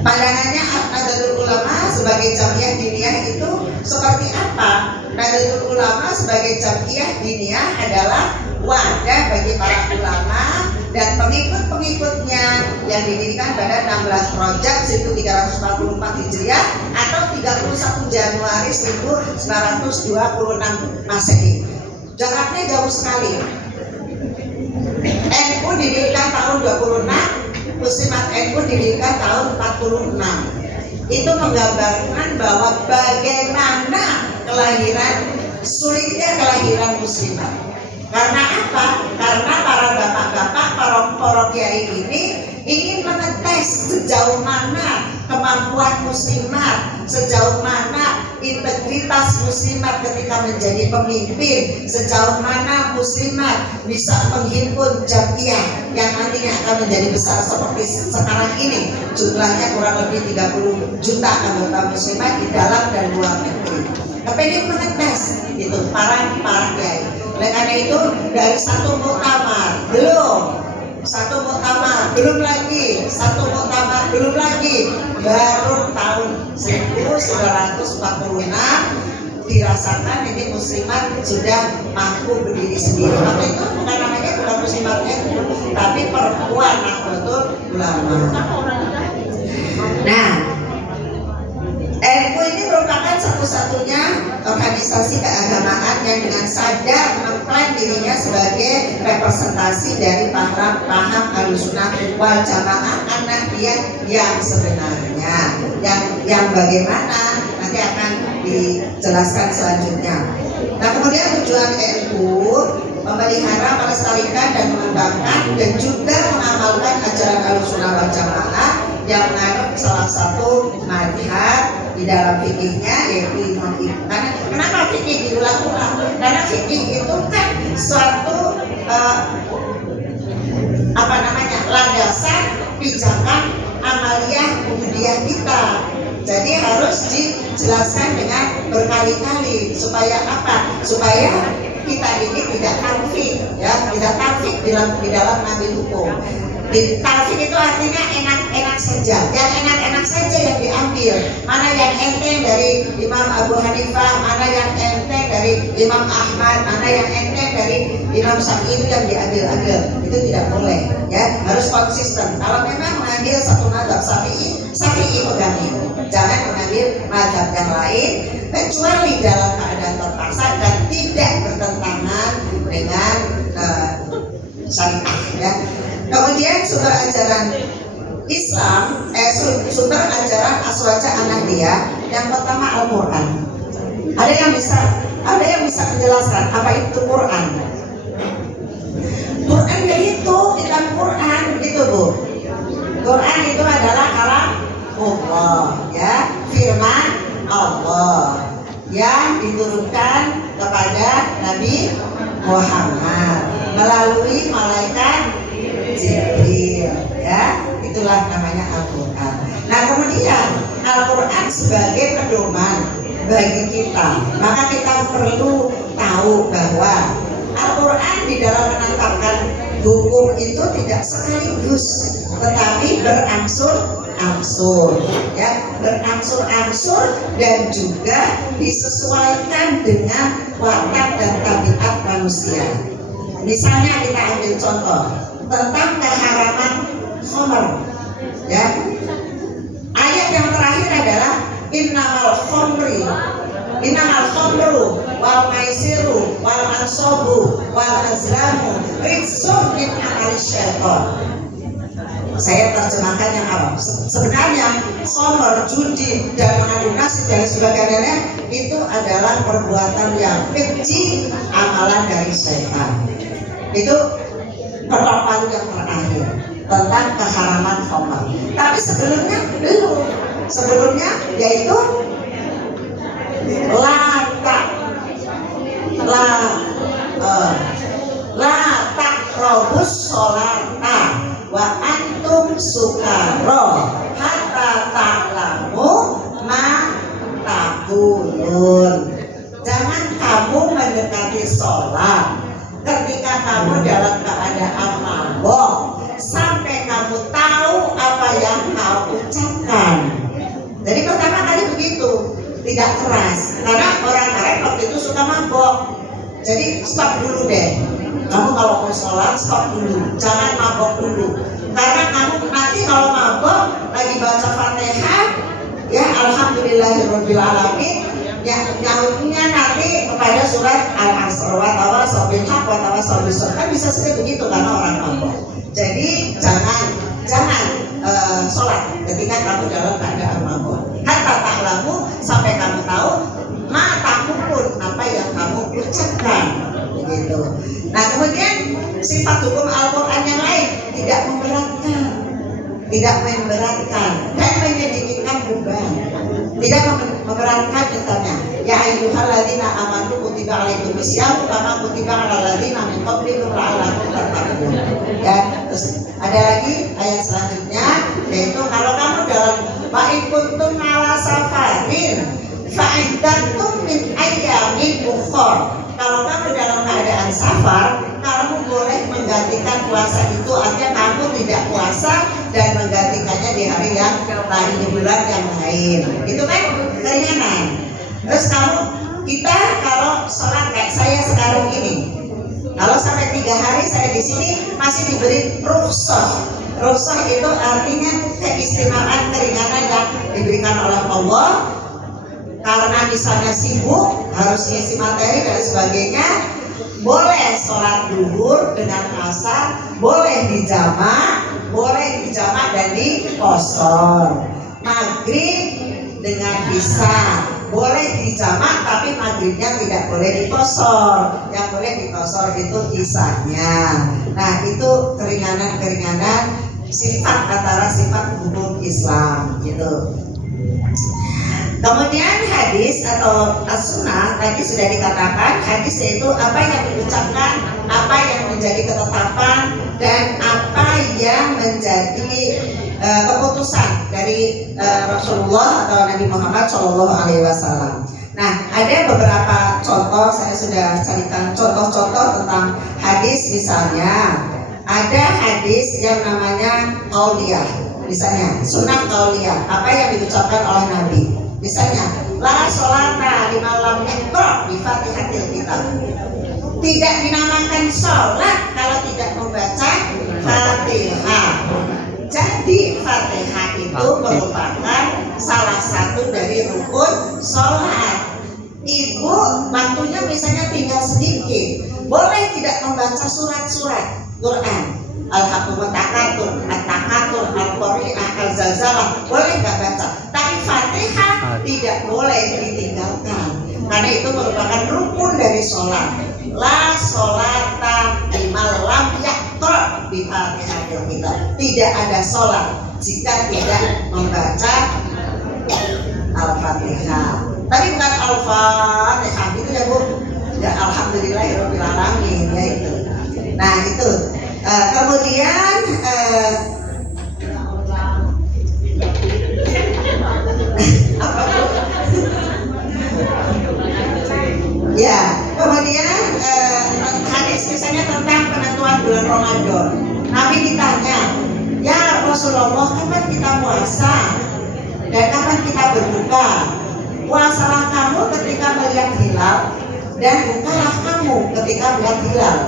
pandangannya Nahdlatul Ulama sebagai jamiah diniyah itu seperti apa? Nahdlatul Ulama sebagai jamiah diniyah adalah wadah bagi para ulama dan pengikut-pengikutnya yang didirikan pada 16 Rajab 1344 Hijriah atau 31 Januari 1926 Masehi. Jaraknya jauh sekali. NU didirikan tahun 26, Muslimat NU didirikan tahun 46. Itu menggambarkan bahwa bagaimana sulitnya kelahiran muslimat. Karena apa? Karena para bapak-bapak, para kiai ini ingin mengetes sejauh mana kemampuan muslimat, sejauh mana integritas muslimat ketika menjadi pemimpin, sejauh mana muslimat bisa menghimpun jamiah yang nantinya akan menjadi besar seperti sekarang ini. Jumlahnya kurang lebih 30 juta anggota muslimat di dalam dan luar negeri. Kepengen mengetes itu para kiai. Oleh karena itu dari satu muktamar belum lagi, satu muktamar belum lagi, baru tahun 1946 dirasakan ini muslimat sudah mampu berdiri sendiri. Waktu itu bukan muslimat NU, tapi perempuan Nahdlatul Ulama. Nah, NU ini merupakan satu-satunya organisasi keagamaan yang dengan sadar mengklaim dirinya sebagai representasi dari paham Ahlussunnah wal Jamaah An-Nahdliyah yang sebenarnya, yang bagaimana nanti akan dijelaskan selanjutnya. Nah kemudian tujuan NU memelihara, melestarikan dan mengembangkan dan juga mengamalkan ajaran Ahlussunnah wal Jamaah yang menganut salah satu madhab di dalam fikihnya yaitu Imam Ibnu. Kenapa fikih diulang-ulang? Karena fikih itu kan suatu landasan pijakan amaliyah ubudiyah kita. Jadi harus dijelaskan dengan berkali-kali supaya apa? Supaya kita ini tidak tanfik, ya, tidak tanfik di dalam mengambil hukum. Talqin itu artinya enak-enak saja. Yang enak-enak saja yang diambil. Mana yang enteng dari Imam Abu Hanifah, mana yang enteng dari Imam Ahmad, mana yang enteng dari Imam Syafi'i, itu yang diambil. Itu tidak boleh, ya. Harus konsisten. Kalau memang mengambil satu mazhab Syafi'i pegangi. Jangan mengambil mazhab yang lain kecuali dalam keadaan terpaksa dan tidak bertentangan dengan syariah, ya. Kemudian sumber ajaran Islam, sumber ajaran Aswaja Anandiyah yang pertama Al-Quran. Ada yang bisa menjelaskan apa itu Quran? Quran itu dalam Quran, begitu Bu. Quran itu adalah kalam Allah, ya, firman Allah yang diturunkan kepada Nabi Muhammad melalui malaikat Jibril, ya, itulah namanya Al-Quran. Nah, kemudian Al-Quran sebagai pedoman bagi kita, maka kita perlu tahu bahwa Al-Quran di dalam menetapkan hukum itu tidak sekaligus, tetapi berangsur-angsur, ya, berangsur-angsur dan juga disesuaikan dengan watak dan tabiat manusia. Misalnya kita ambil contoh tentang keharaman khamr, ya. Ayat yang terakhir adalah innamal khamru wal maisiru wal ansabu wal azlamu rijsun min amali syaitan. Saya terjemahkan yang Arab. Sebenarnya khamr, judi dan mengadu nasib dan sebagainya itu adalah perbuatan yang keji, amalan dari syaitan. Itu pertama yang terakhir tentang keharaman khamr. Tapi sebelumnya yaitu la taqrabus sholata wa antum sukara hatta ta'lamu ma taqulun. Jangan kamu mendekati sholat ketika kamu dalam keadaan mabok sampai kamu tahu apa yang kamu ucapkan. Jadi pertama kali begitu, tidak keras, karena orang Arab waktu itu suka mabok. Jadi stop dulu deh, kamu kalau mau sholat stop dulu, jangan mabok dulu, karena kamu nanti kalau mabok lagi baca Fatihah, ya alhamdulillahirabbil alamin, ya nyautnya nanti kepada surat Al-Asr wa tawassaw bil haqq wa tawassaw bis sabr, kan bisa saja begitu karena orang mabok. Jadi jangan sholat ketika kamu dalam keadaan mabok. Hatta ta'lamu, sampai kamu tahu ma taqulun, apa yang kamu ucapkan, begitu. Nah, kemudian sifat hukum Al-Quran yang lain tidak memberatkan dan menyedikitkan beban. Tidak memberatkan, misalnya ya ayyuhalladzina amanu kutiba alaikumus syiyam kama kutiba alal ladzina min qablikum la'allakum tattaqun. Ya, terus ada lagi ayat selanjutnya, yaitu kalau kamu dalam wa in kuntum ala safarin fa iddatum min ayyamin ukhra. Kalau kamu dalam keadaan safar, kamu boleh menggantikan puasa itu, artinya kamu tidak puasa dan menggantikannya di hari yang lain, di bulan yang lain. Itu kan keringanan. Terus kita kalau sholat kayak saya sekarang ini, kalau sampai 3 hari saya di sini masih diberi rukhsah. Rukhsah itu artinya keistimewaan, keringanan yang diberikan oleh Allah. Karena misalnya sibuk, harus ngisi materi dan sebagainya, boleh sholat duhur dengan asar, boleh dijamak dan diqosor. Maghrib dengan isya boleh dijamak, tapi maghribnya tidak boleh diqosor. Yang boleh diqosor itu isyanya. Nah, itu keringanan sifat antara sifat hukum Islam gitu. Kemudian hadis atau as-sunnah tadi sudah dikatakan, hadis yaitu apa yang diucapkan, apa yang menjadi ketetapan, dan apa yang menjadi keputusan dari Rasulullah atau Nabi Muhammad SAW. Nah, ada beberapa contoh, saya sudah carikan contoh-contoh tentang hadis, misalnya ada hadis yang namanya qauliyah. Misalnya sunnah qauliyah, apa yang diucapkan oleh Nabi. Misalnya, la sholata liman lam yaqra bi Fatihatil Kitab. Tidak dinamakan sholat kalau tidak membaca Fatihah. Jadi Fatihah itu merupakan salah satu dari rukun sholat. Ibu waktunya misalnya tinggal sedikit, boleh tidak membaca surat-surat Quran. Al-Haqqul Takatur, At-Takatur, Al-Qari'ah, Al-Zalzalah, boleh nggak baca. Tapi Fatihah tidak boleh ditinggalkan, karena itu merupakan rukun dari sholat. La sholata liman lam yaqra bi Fatihatil Kitab. Tidak ada sholat jika tidak membaca Al-Fatihah. Tapi bukan Al-Fatihah itu ya Bu. Ya alhamdulillahirabbil alamin ya itu. Nah itu. Kemudian apa Bu? Ya, kemudian hadis misalnya tentang penentuan bulan Ramadan. Nabi ditanya, ya Rasulullah, kapan kita puasa dan kapan kita berbuka? Puasalah kamu ketika melihat hilal dan bukalah kamu ketika melihat hilal.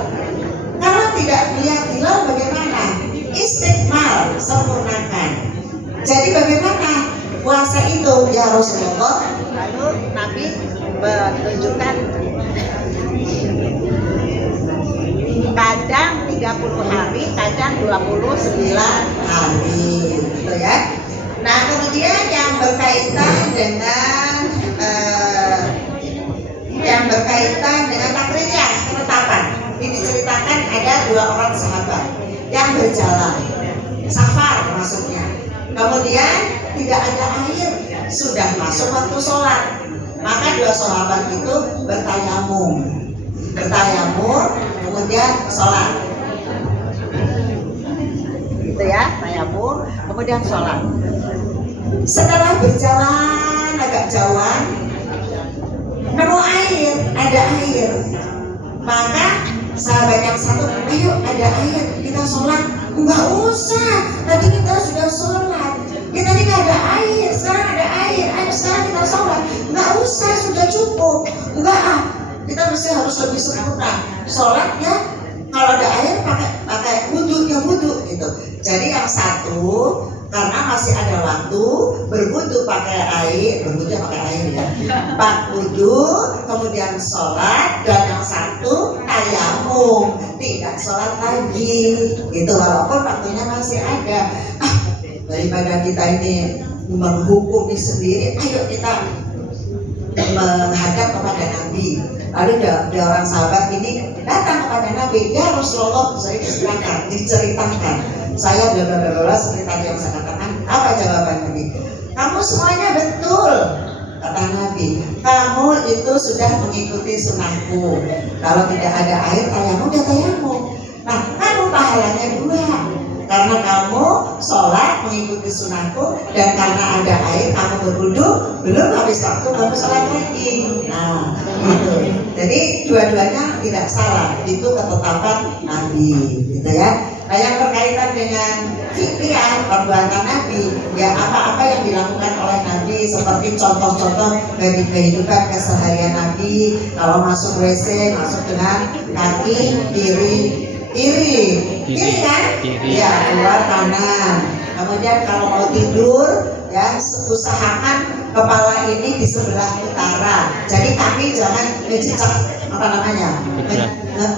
Kalau tidak melihat hilal bagaimana? Istiqmal, sempurnakan. Jadi bagaimana puasa itu ya Rasulullah? Lalu Nabi menunjukkan kadang 30 hari, kadang 29 hari, gitu ya. Nah kemudian yang berkaitan dengan takriyah, ketetapan. Ini diceritakan ada 2 orang sahabat yang berjalan, safar maksudnya. Kemudian tidak ada air, sudah masuk waktu sholat. Maka 2 sahabat itu bertayamum, kemudian sholat. Gitu ya, tayamum, kemudian sholat. Setelah berjalan agak jauhan, nemu air, ada air. Maka sahabat yang satu, ayo ada air, kita sholat. Enggak usah, tadi kita sudah sholat. Kita tadi nggak ada air, sekarang ada air. Ayo sekarang kita sholat. Enggak usah, sudah cukup. Enggak kita mesti harus lebih sempurna. Sholatnya kalau ada air pakai wudhu gitu. Jadi yang satu karena masih ada waktu berwudhu pakai air ya. Pak wudhu, kemudian sholat, dan yang satu tayamum, tidak sholat lagi gitu, walaupun waktunya masih ada. Daripada kita ini menghukumi sendiri, ayo kita menghadap kepada Nabi. Lalu ada orang sahabat ini datang kepada Nabi, ya Rasulullah, saya diceritakan saya bla bla bla seperti tadi yang saya katakan. Apa jawaban Nabi? Kamu semuanya betul, kata Nabi. Kamu itu sudah mengikuti sunnahku. Kalau tidak ada air, tayamum ya tayamum. Nah, kamu pahalanya 2. Karena kamu sholat mengikuti sunnahku, dan karena ada air kamu berwudu, belum habis waktu kamu sholat lagi. Nah, gitu. Jadi dua-duanya tidak salah, itu ketetapan Nabi, gitu ya. Nah, yang berkaitan dengan fi'liyah, perbuatan Nabi, ya apa-apa yang dilakukan oleh Nabi, seperti contoh-contoh dari kehidupan keseharian Nabi. Kalau masuk WC, masuk dengan kaki kiri kan? Ya, keluar kanan. Kemudian kalau mau tidur, ya usahakan kepala ini di sebelah utara. Jadi kaki jangan ngejejak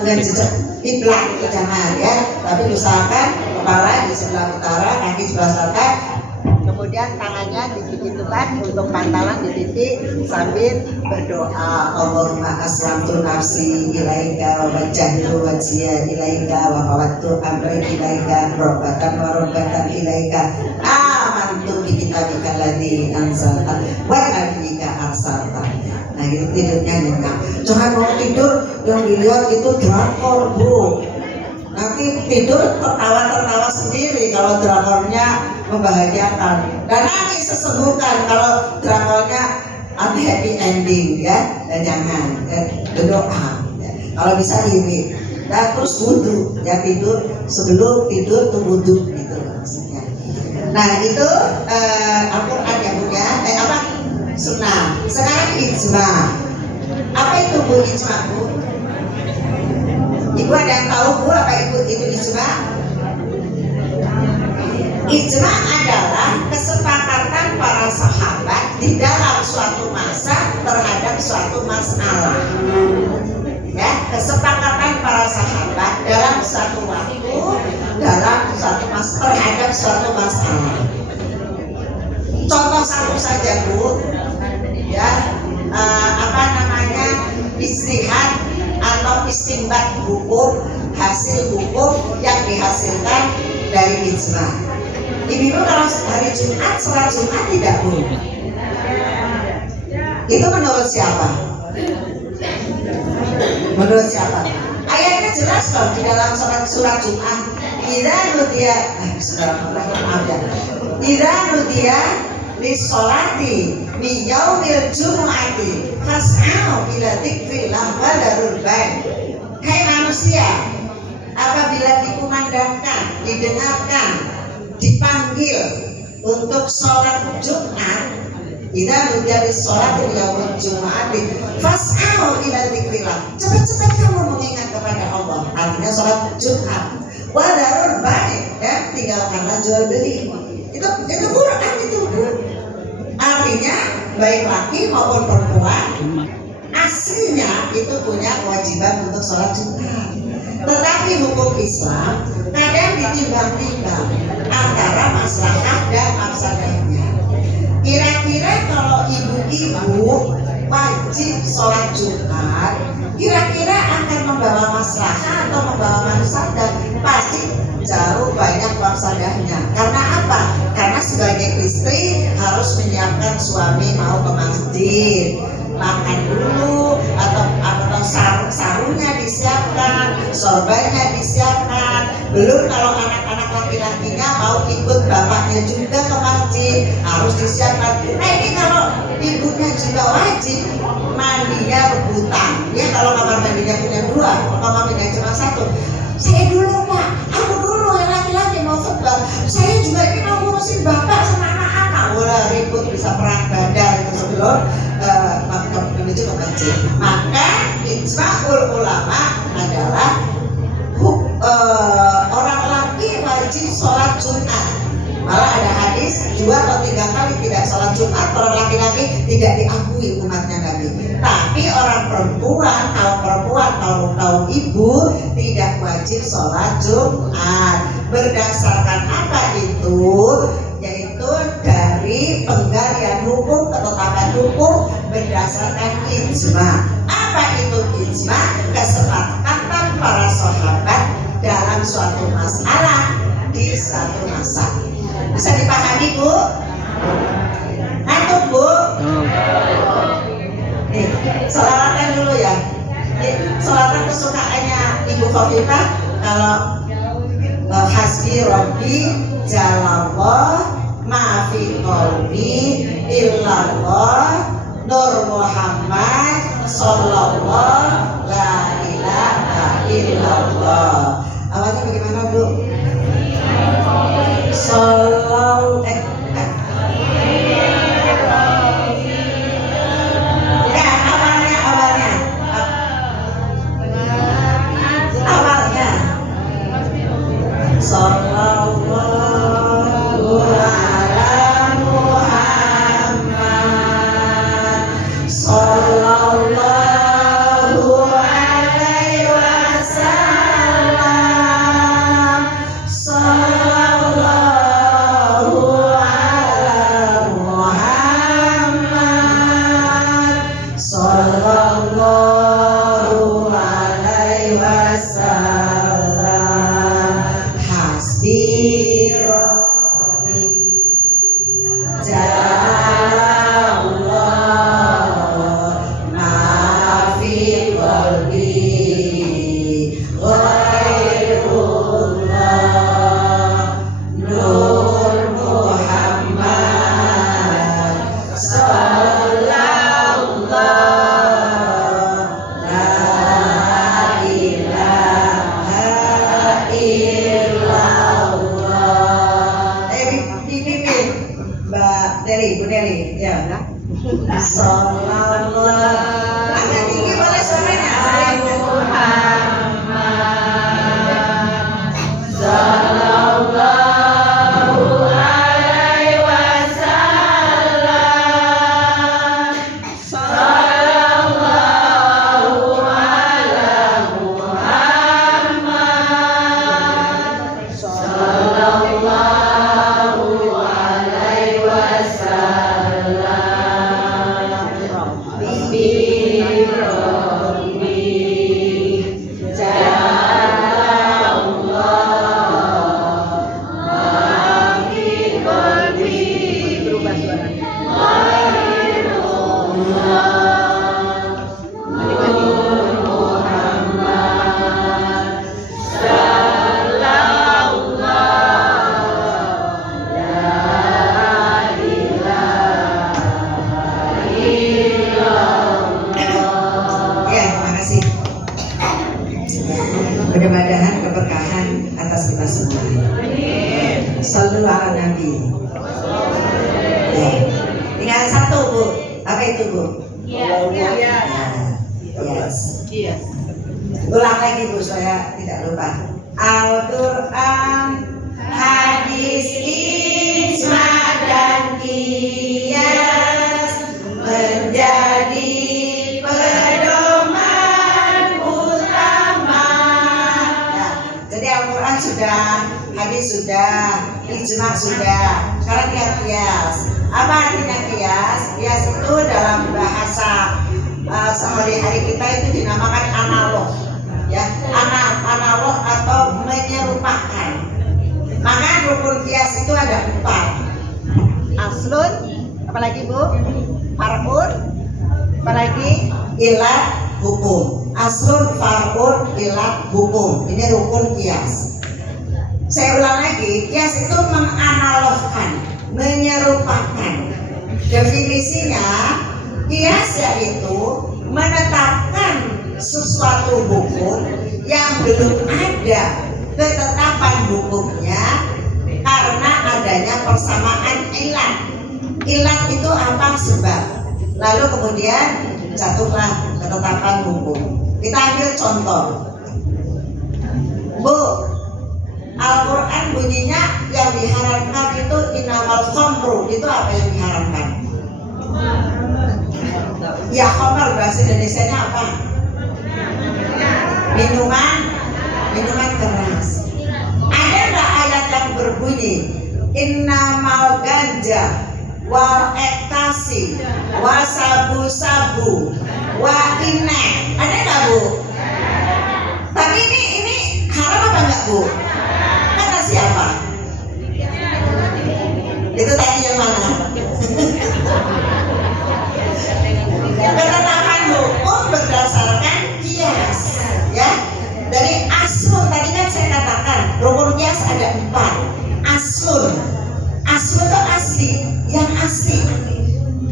ngejejak kiblat, jangan ya. Tapi usahakan kepala di sebelah utara, kaki sebelah selatan. Kemudian tangannya dititipkan untuk pantalan di titik sambil berdoa, Allahumma aslamtu nafsi ilaika wa wajjahtu wajhiya ilaika wa fawwadtu amri ilaika robbatan ilaika amantu bi kitabika alladzi anzalta wa nabiyyika arsalta. Nah itu tidurnya nyenyak. Jangan mau tidur yang dilihat itu drakor Bu. Nanti tidur tertawa sendiri kalau drakornya membahagiakan, dan nangis sesenggukan kalau drakornya unhappy ending ya. Dan jangan berdoa ya. Kalau bisa ini Nah, terus wudhu, ya tidur sebelum tidur tuh wudhu gitu maksudnya. Nah itu Al-Quran ya Bu ya, apa sunnah. Sekarang ijma. Apa itu Bu ijma Bu? Ibu ada yang tahu Bu apa itu ijma? Ijma adalah kesepakatan para sahabat di dalam suatu masa terhadap suatu masalah. Ya, kesepakatan para sahabat dalam suatu waktu dalam suatu terhadap suatu masalah. Contoh satu saja Bu, ya apa namanya ijtihad atau istinbat hukum, hasil hukum yang dihasilkan dari ijma. Ibu kalau hari Jumat sholat Jumat tidak Bu? Itu menurut siapa? Menurut siapa? Ayatnya jelas dong di dalam surat Jumat. Idza nudiya, maaf ya. Idza nudiya lis-sholati min yaumil jumu'ati fas'au ila dzikrillah wa dzarul bai'. Hai manusia, apabila dikumandangkan, didengarkan, dipanggil untuk sholat Jumat, idza nudiya lis-sholati min yaumil jumu'ati fas'au ila dzikrillah. Cepat-cepat kamu mengingat kepada Allah. Artinya sholat Jumat. Wa dzarul bai', ya, tinggalkanlah jual beli. Itu Quran itu Bu. Artinya baik laki maupun perempuan aslinya itu punya kewajiban untuk sholat Jumat. Tetapi hukum Islam kadang ditimbang-timbang antara maslahat dan mafsadahnya. Kira-kira kalau ibu-ibu wajib sholat Jumat, kira-kira akan membawa maslahat atau membawa mafsadah? Pasti jauh banyak mafsadahnya. Karena apa? Karena sebagai istri harus menyiapkan suami mau ke masjid, makan dulu atau sarungnya disiapkan, sorbannya disiapkan. Belum kalau anak-anak laki-lakinya mau ikut bapaknya juga ke masjid, harus disiapkan. Nah ini kalau ibunya juga wajib, mandinya rebutan. Ya kalau kamar mandinya punya 2, kamar mandinya cuma 1. Saya dulu Pak, aku dulu yang laki-laki mau khutbah. Saya juga ini mau ngurusin bapak sama anak-anak. Wah ribut, bisa perang badar itu sebelum menuju ke masjid. Maka ijma'ul ulama adalah orang laki wajib sholat Jumat. Malah ada hadis 2 atau 3 kali tidak sholat Jumat, orang laki-laki tidak diakui umatnya Nabi. Tapi orang perempuan, kaum ibu tidak wajib sholat Jumat. Berdasarkan apa itu? Yaitu dari penggalian hukum, ketetapan hukum berdasarkan ijma. Apa itu ijma? Kesepakatan para sahabat dalam suatu masalah di satu masa. Bisa dipahami Bu? Ngantuk Bu? Nih, selawatan dulu ya. Selawatan kesukaannya Ibu Khofifah. Kalau hasbi Rabbi jalallah maafi qalbi illallah Nur Muhammad sallallahu la ilaha illallah. Awalnya bagaimana Bu? Sallallahu Sallallahu ala Muhammad Sallallahu alaihi wasallam Dipimpin Mbak Deli, Bu Deli, ya. Sallallahu. Agak tinggi boleh suaranya. Mudah-mudahan keberkahan atas kita semua. Sallu ala Nabi. Ya. Tinggal satu, Bu. Apa itu, Bu? Yes. Ulang lagi, Bu, saya tidak lupa. Al-Quran, hadis, ijma' dan qiyas menjadi sudah, hadis sudah, ijma sudah. Sekarang lihat kias. Apa artinya kias? Kias itu dalam bahasa sehari-hari kita itu dinamakan analog, ya, analog atau menyerupakan. Maka rukun kias itu ada 4. Aslun, apalagi Bu? Far'un, apalagi ilat hukum. Aslun, far'un, ilat hukum. Ini rukun kias. Saya ulang lagi, kias itu menganalogkan, menyerupakan. Definisinya, kias yaitu menetapkan sesuatu hukum yang belum ada ketetapan hukumnya karena adanya persamaan ilat. Ilat itu apa? Sebab. Lalu kemudian jatuhlah ketetapan hukum. Kita ambil contoh. Bu, Al-Quran bunyinya yang diharamkan itu innamal khamru, itu apa yang diharamkan? Ya, khamr bahasa Indonesianya apa? Minuman keras. Ada nggak ayat yang berbunyi innamal ganja wa ekstasi wa sabu-sabu wa inek? Ada nggak, Bu? Tapi ini haram apa enggak, Bu? Kata siapa? Itu tadi yang mana? Ketetapan hukum berdasarkan kias, ya. Dari aslun tadi kan saya katakan rukun kias ada 4. Aslun itu asli,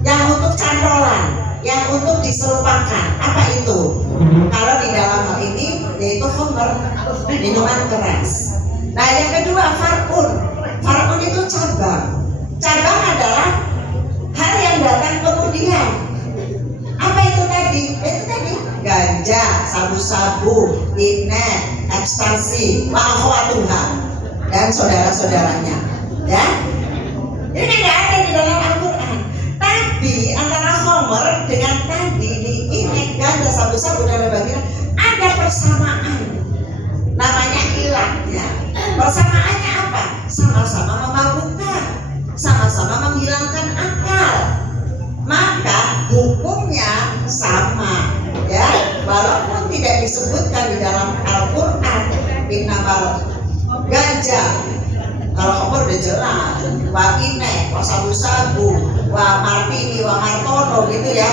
yang untuk cantolan, yang untuk diserupakan. Apa itu? Kalau di dalam hal ini yaitu khamr, minuman keras. Nah, yang kedua far'un. Far'un itu cabang. Cabang adalah hal yang datang kemudian. Apa itu tadi? Itu tadi ganja, sabu-sabu, inek, ekstasi, ma'akhwatuha dan saudara-saudaranya. Ya, ini tidak ada di dalam Al-Quran. Tapi antara khamr dengan tadi di inek, ganja, sabu-sabu dan sebagainya ada persamaan. Namanya ilatnya. Persamaannya apa? Sama-sama memabukkan, sama-sama menghilangkan akal. Maka hukumnya sama, ya, walaupun tidak disebutkan di dalam Al-Quran. Innamal ganja, kalau khamr udah jelas, wa inek, wa sabu-sabu, wa martini, wa martono gitu ya,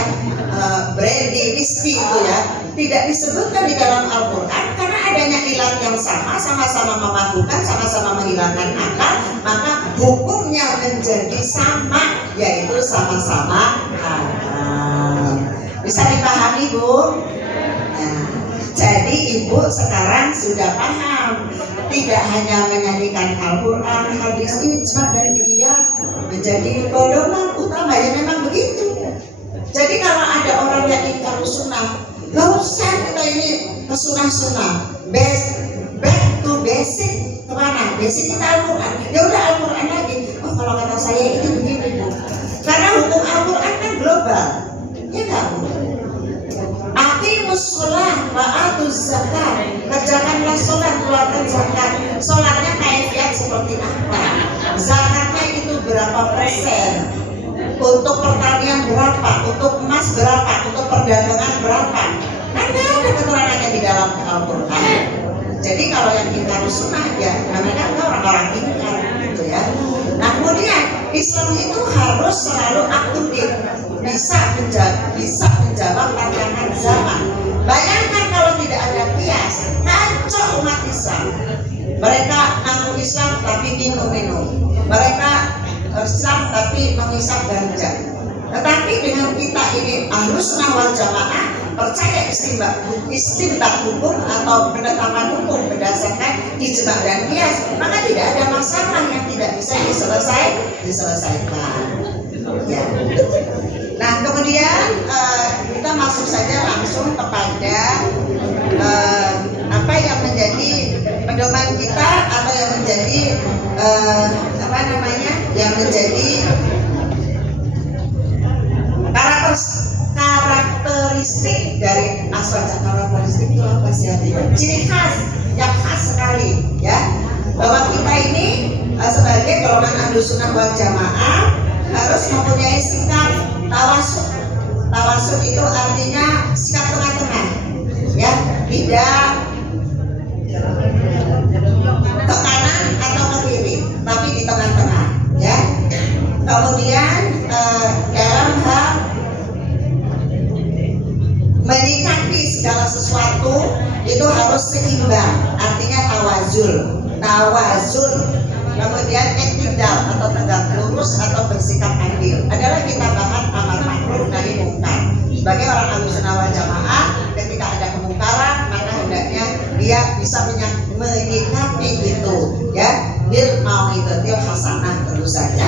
brandy, whisky itu ya, tidak disebutkan di dalam Al-Quran karena adanya ilat yang sama-sama memabukkan, sama-sama menghilangkan akal, maka hukumnya menjadi sama, yaitu sama-sama haram. Bisa dipahami, Bu? Nah, jadi Ibu sekarang sudah paham tidak hanya menyanyikan Al-Quran, hadis, ijma dan qiyas menjadi pedoman utama, ya memang begitu. Jadi kalau ada orang yang ingkar sunnah, nggak usah kita ini ke sunnah-sunnah, back to basic. Kemana? Basic kita Al-Quran. Ya udah Al-Quran lagi. Oh kalau kata saya itu begini Bu. Karena hukum Al-Quran kan global, ya nggak Bu? Aqimus sholat wa atuz zakat. Kerjakanlah sholat, keluarkan zakat. Sholatnya kaifiat seperti apa? Zakatnya itu berapa persen? Untuk pertanian berapa? Untuk emas berapa? Untuk perdagangan berapa? Kan nggak ada keterangannya di dalam Al-Quran. Jadi kalau yang ingkar sunnah ya namanya orang-orang ingkar gitu ya. Nah kemudian Islam itu harus selalu up to date, bisa menjawab tantangan zaman. Bayangkan kalau tidak ada qiyas, kacau umat Islam. Mereka ngaku Islam tapi minum-minum. Mereka Islam tapi mengisap ganja. Tetapi dengan kita ini Ahlussunnah wal Jamaah percaya istinbat hukum atau penetapan hukum berdasarkan ijma dan qiyas, maka tidak ada masalah yang tidak bisa diselesaikan. Ya. Nah kemudian kita masuk saja langsung kepada apa yang menjadi pedoman kita atau yang menjadi yang menjadi karakteristik dari aswaja. Karakteristik itu apa sih artinya? Ciri khas yang khas sekali ya, bahwa kita ini sebagai golongan Ahlussunnah wal Jamaah harus mempunyai sikap tawasud. Tawasud itu artinya sikap tengah-tengah ya, tidak ke kanan atau ke kiri tapi di tengah-tengah ya. Kemudian dalam hal menyikapi segala sesuatu itu harus seimbang, artinya tawazun. Kemudian iktidal atau tegak lurus atau bersikap adil adalah kita bahas amar ma'ruf nahi mungkar. Sebagai orang Ahlussunnah wal Jamaah, ketika ada kemungkaran maka hendaknya dia bisa menyikapi itu ya, bil mau'izatil hasanah tentu saja.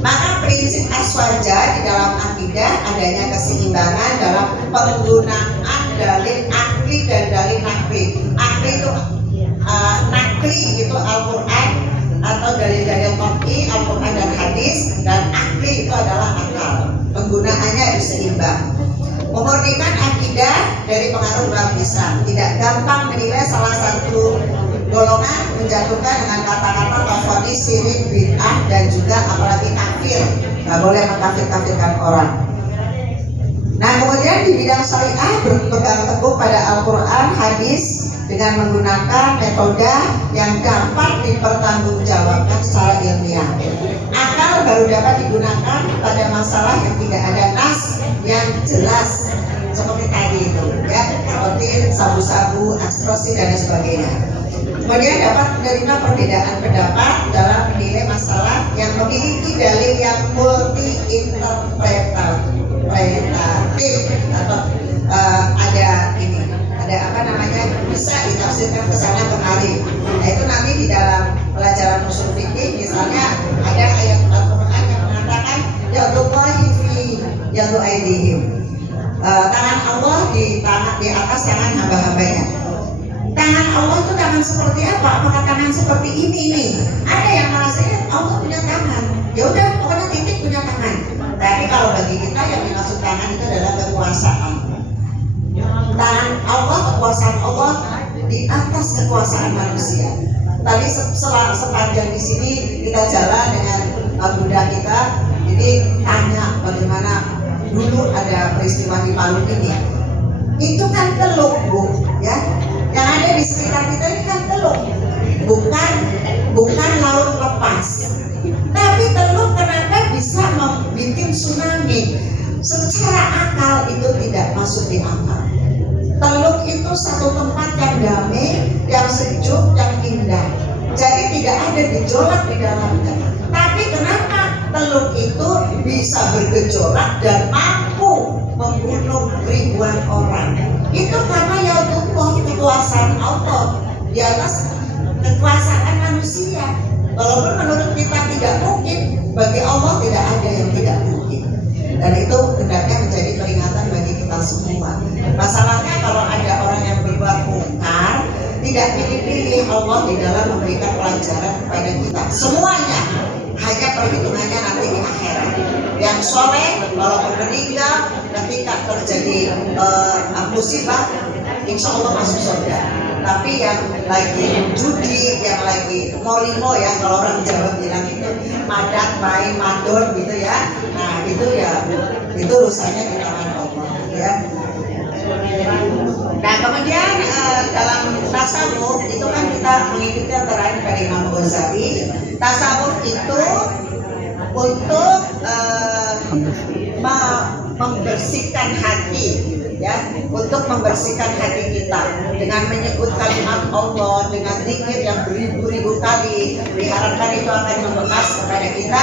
Maka prinsip aswaja di dalam akidah adanya keseimbangan dalam penggunaan dalil akli dan dalil nakli. Akli itu nakli itu Al-Quran atau dalil-dalil qat'i Al-Quran dan hadis, dan akli itu adalah akal. Penggunaannya harus seimbang. Memurnikan akidah dari pengaruh dalam Islam. Tidak gampang menilai salah satu golongan menjatuhkan dengan kata-kata tafsir syirik, bid'ah dan juga apalagi kafir. Nggak boleh mengkafir-kafirkan orang. Nah kemudian di bidang syariah berpegang teguh pada Al-Quran, hadis dengan menggunakan metode yang dapat dipertanggungjawabkan secara ilmiah. Akal baru dapat digunakan pada masalah yang tidak ada nas yang jelas seperti tadi itu ya, seperti sabu-sabu, eksklusi dan sebagainya. Kemudian dapat menerima perbedaan pendapat dalam menilai masalah yang memiliki dalil yang multi interpretatif atau bisa ditafsirkan ke sana kemari. Nah itu nanti di dalam pelajaran usul fikih misalnya ada ayat Al-Quran yang mengatakan yadullahi fi yadu aidihim, tangan Allah di atas tangan hamba-hambanya. Tangan Allah itu tangan seperti apa? Apakah tangan seperti ini nih? Ada yang merasanya Allah punya tangan. Ya udah, pokoknya titik punya tangan. Tapi kalau bagi kita yang dimaksud tangan itu adalah kekuasaan. Tangan Allah, kekuasaan Allah di atas kekuasaan manusia. Tadi sepanjang di sini kita jalan dengan Buddha kita, jadi tanya bagaimana dulu ada peristiwa di Palu ini. Itu kan teluk, Bu, ya. Yang ada di sekitar kita ini kan teluk, bukan laut lepas. Tapi teluk kenapa bisa membuat tsunami? Secara akal itu tidak masuk di akal. Teluk itu satu tempat yang damai, yang sejuk, yang indah. Jadi tidak ada gejolak di dalamnya. Tapi kenapa teluk itu bisa bergejolak dan mampu membunuh ribuan orang? Itu karena ya Allah, kekuasaan Allah di atas kekuasaan manusia. Walaupun menurut kita tidak mungkin, bagi Allah tidak ada yang tidak mungkin. Dan itu hendaknya menjadi peringatan bagi kita semua. Masalahnya kalau ada orang yang berbuat mungkar, tidak pilih-pilih Allah di dalam memberikan pelajaran kepada kita. Semuanya hanya perhitungannya nanti di akhirat. Yang soleh walaupun meninggal ketika terjadi musibah, insya Allah masuk surga. Tapi yang lagi judi, yang lagi molimo ya, kalau orang Jawa bilang itu madat, main, madon gitu ya. Nah itu ya, itu urusannya di tangan Allah ya. Nah kemudian dalam tasawuf itu kan kita mengikuti yang terakhir dari Imam Ghazali. Tasawuf itu untuk membersihkan hati, ya, untuk membersihkan hati kita dengan menyebut kalimat Allah, dengan zikir yang beribu-ribu kali. Diharapkan itu akan membekas kepada kita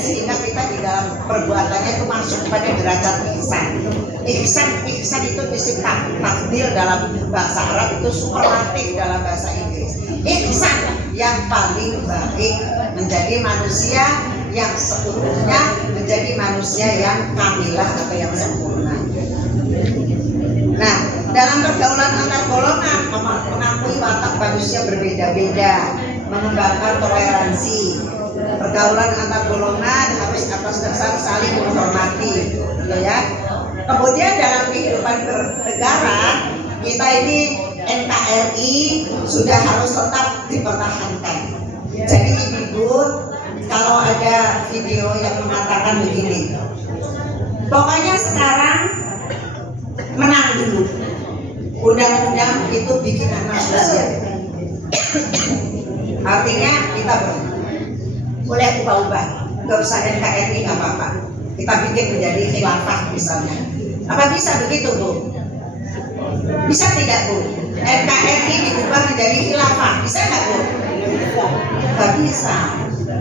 sehingga kita di dalam perbuatannya itu masuk kepada derajat ihsan. Ihsan itu isim tafdil dalam bahasa Arab, itu superlatif dalam bahasa Inggris. Ihsan yang paling baik, menjadi manusia yang seutuhnya, menjadi manusia yang kamilah atau yang sempurna. Nah, dalam pergaulan antar golongan mengakui watak manusia berbeda-beda, mengembangkan toleransi. Pergaulan antar golongan harus atas dasar saling menghormati, gitu ya. Kemudian dalam kehidupan bernegara kita ini NKRI sudah harus tetap dipertahankan. Jadi ibu-ibu, kalau ada video yang mengatakan begini, pokoknya sekarang menang dulu, undang-undang itu bikinan manusia. Artinya kita boleh ubah-ubah, nggak usah NKRI, nggak apa-apa, kita bikin menjadi khilafah misalnya. Apa bisa begitu, Bu? Bisa tidak, Bu? NKRI diubah menjadi khilafah, bisa nggak, Bu? Nggak bisa.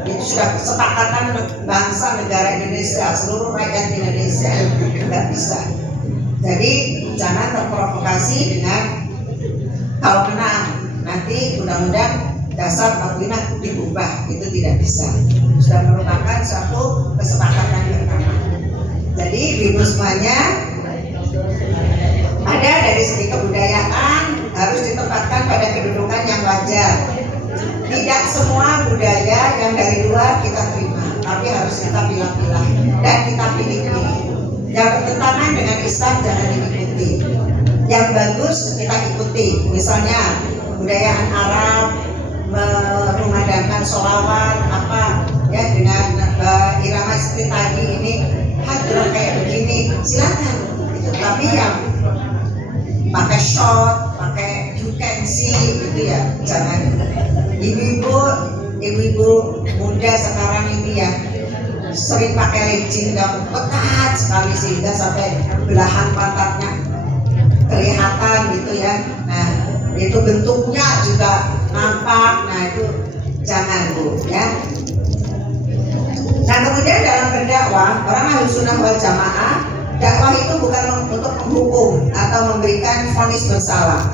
Itu sudah kesepakatan bangsa negara Indonesia, seluruh rakyat Indonesia, nggak bisa. Jadi jangan terprovokasi dengan kalau menang nanti undang-undang dasar 45 diubah, itu tidak bisa. Sudah merupakan suatu kesepakatan bersama. Jadi ibu semuanya, ada dari segi kebudayaan harus ditempatkan pada kedudukan yang wajar. Tidak semua budaya yang dari luar kita terima, tapi harus kita pilah-pilah dan kita pilih-pilih. Yang bertentangan dengan Islam jangan diikuti. Yang bagus kita ikuti. Misalnya kebudayaan Arab mengumandangkan sholawat apa ya dengan irama seperti tadi ini, hadrah kayak begini, silakan. Itu tapi yang pakai shot, pakai you can see gitu ya, jangan. Ibu-ibu muda sekarang ini ya sering pakai legging yang ketat sekali sehingga sampai belahan pantatnya kelihatan gitu ya. Nah itu bentuknya juga nampak. Nah itu jangan, Bu ya. Nah kemudian dalam berdakwah, orang Ahlussunnah wal Jamaah, dakwah itu bukan untuk menghukum atau memberikan vonis bersalah.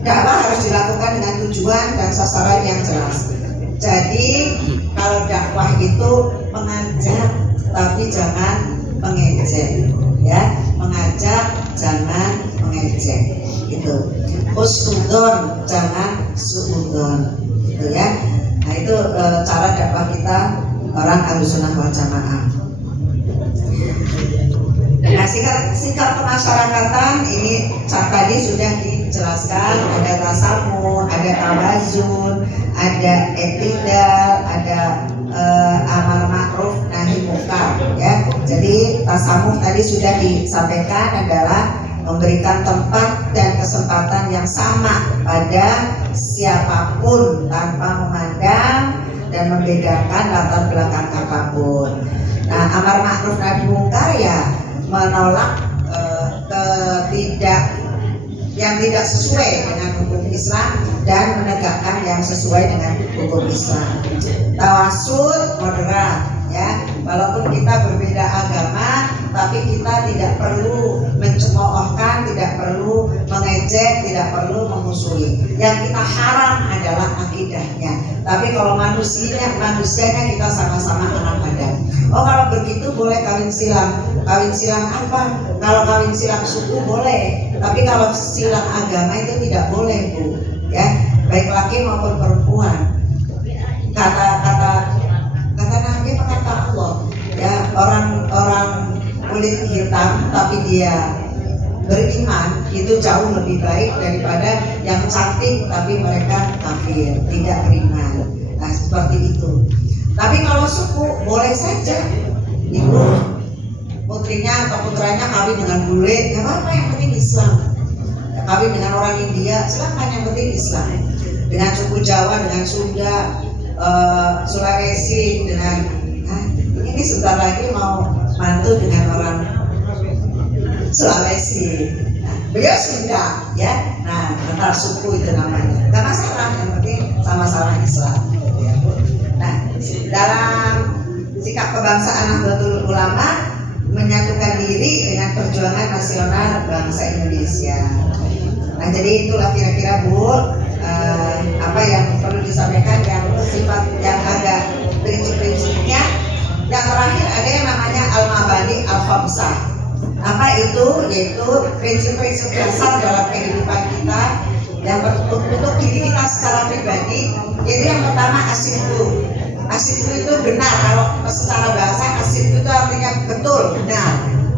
Dakwah harus dilakukan dengan tujuan dan sasaran yang jelas. Jadi kalau dakwah itu mengajak tapi jangan mengejek, ya, mengajak jangan mengejek, gitu. Husnudon jangan suudon, gitu ya. Nah itu cara dakwah kita orang Ahlussunnah wal Jamaah. Nah sikap kemasyarakatan ini tadi sudah dijelaskan, ada tasamuh, ada tawazun, ada etidal, ada amar ma'ruf nahi munkar ya. Jadi tasamuh tadi sudah disampaikan adalah memberikan tempat dan kesempatan yang sama pada siapapun tanpa memandang dan membedakan latar belakang apapun. Nah amar ma'ruf nahi munkar ya menolak yang tidak sesuai dengan hukum Islam dan menegakkan yang sesuai dengan hukum Islam. Tawasud moderat ya, walaupun kita berbeda agama tapi kita tidak perlu mencemoohkan, tidak perlu mengejek, tidak perlu memusuhi. Yang kita haram adalah akidahnya. Tapi kalau manusianya kita sama-sama anak Adam. Oh, kalau begitu boleh kawin silang. Kawin silang apa? Kalau kawin silang suku boleh, tapi kalau silang agama itu tidak boleh, Bu. Ya, baik laki maupun perempuan. Kata Nabi, kata Allah, ya, orang kulit hitam tapi dia beriman itu jauh lebih baik daripada yang cantik tapi mereka kafir, tidak beriman. Nah, seperti itu. Tapi kalau suku boleh saja ibu putrinya atau putranya kawin dengan bule, gak apa-apa, yang penting Islam. Kawin dengan orang India, silakan, yang penting Islam. Dengan suku Jawa, dengan Sunda, Sulawesi, dengan ini sebentar lagi mau mantu dengan orang Sulawesi. Nah, beliau Sunda, ya. Nah, antar suku itu namanya. Gak masalah, yang penting sama-sama Islam. Ya. Nah, dalam sikap kebangsaan Nahdlatul Ulama menyatukan diri dengan perjuangan nasional bangsa Indonesia. Nah, jadi itulah kira-kira Bu, apa yang perlu disampaikan, yang sifat yang ada prinsip-prinsipnya. Yang terakhir ada yang namanya al-mabani al-khamsah. Apa itu? Yaitu prinsip-prinsip dasar dalam kehidupan kita yang untuk diri kita secara pribadi. Yaitu yang pertama asidku. Asidku itu benar, kalau secara bahasa asidku itu artinya betul, benar.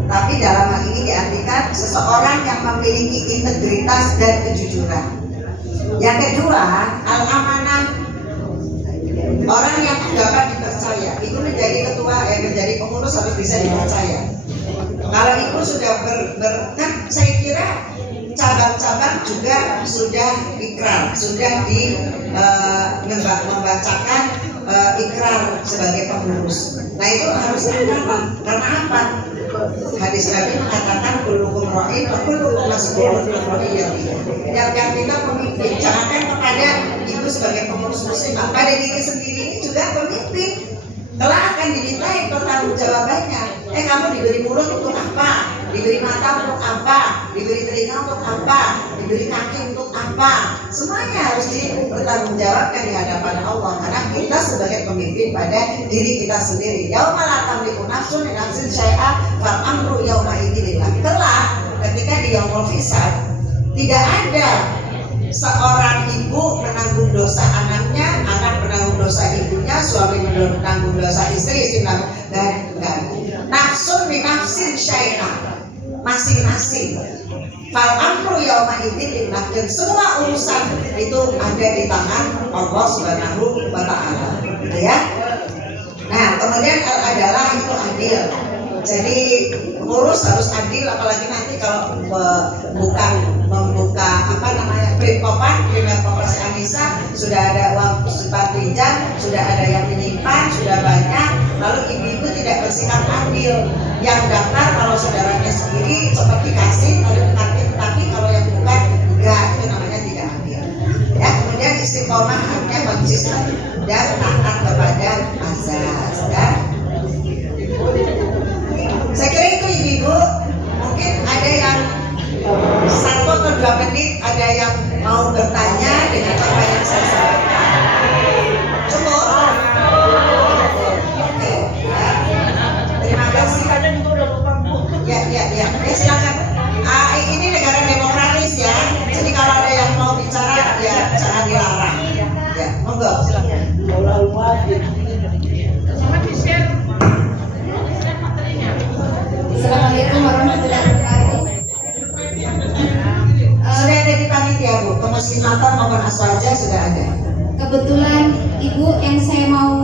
Tapi dalam hal ini diartikan seseorang yang memiliki integritas dan kejujuran. Yang kedua, al-amanah, orang yang dapat dipercaya. Itu menjadi ketua, menjadi pengurus harus bisa dipercaya. Kalau itu sudah kan saya kira cabang-cabang juga sudah ikrar, sudah membacakan ikrar sebagai pengurus. Nah, itu harus apa? Karena apa? Hadis Nabi mengatakan kullukum ra'in wa kullukum mas'ulun an ra'iyatihi. Yang kita pemimpin, jangankan kepada ibu sebagai pengurus muslimah, pada diri sendiri ini juga pemimpin. Kelak akan dimintai pertanggungjawabannya. Kamu diberi mulut untuk apa? Diberi mata untuk apa? Diberi telinga untuk apa? Diberi kaki untuk apa? Semuanya harus dipertanggungjawabkan di hadapan Allah, karena kita sebagai pemimpin pada diri kita sendiri. Yauma la tamliku nafsun li nafsin syai'a fal amru yauma idzin lillah. Kelak ketika di yaumul hisab tidak ada seorang ibu menanggung dosa anaknya, anak menanggung dosa ibunya, suami menanggung dosa istri menanggung, dan nafsun min nafsin syai'a, masing-masing. Fal amru yauma idzin lillah, dan semua urusan itu ada di tangan Allah Subhanahu wa taala, gitu ya. Nah, kemudian adalah itu adil. Jadi pengurus harus adil, apalagi nanti kalau membuka apa namanya Primer Koperasi Anissa, sudah ada uang sifat pinjam, sudah ada yang menyimpan, sudah banyak. Lalu ibu-ibu tidak bersikap adil. Yang daftar kalau saudaranya sendiri cepat dikasih, tapi kalau yang bukan enggak, itu namanya tidak adil. Ya, kemudian istiqomah artinya konsisten dan taat kepada azas. Ya. Saya kira itu ibu-ibu. Mungkin ada yang 1 atau 2 menit, ada yang mau bertanya dengan apa yang saya sampaikan. Cukup? Oke, ya. Terima kasih. Ya, silakan. Ini negara demokratis ya. Jadi kalau ada yang mau bicara, ya jangan dilarang. Ya, monggo silakan. Assalamualaikum warahmatullahi wabarakatuh. Sudah ada di panitia Bu, kemuslimatan maupun aswaja sudah ada. Kebetulan Ibu, yang saya mau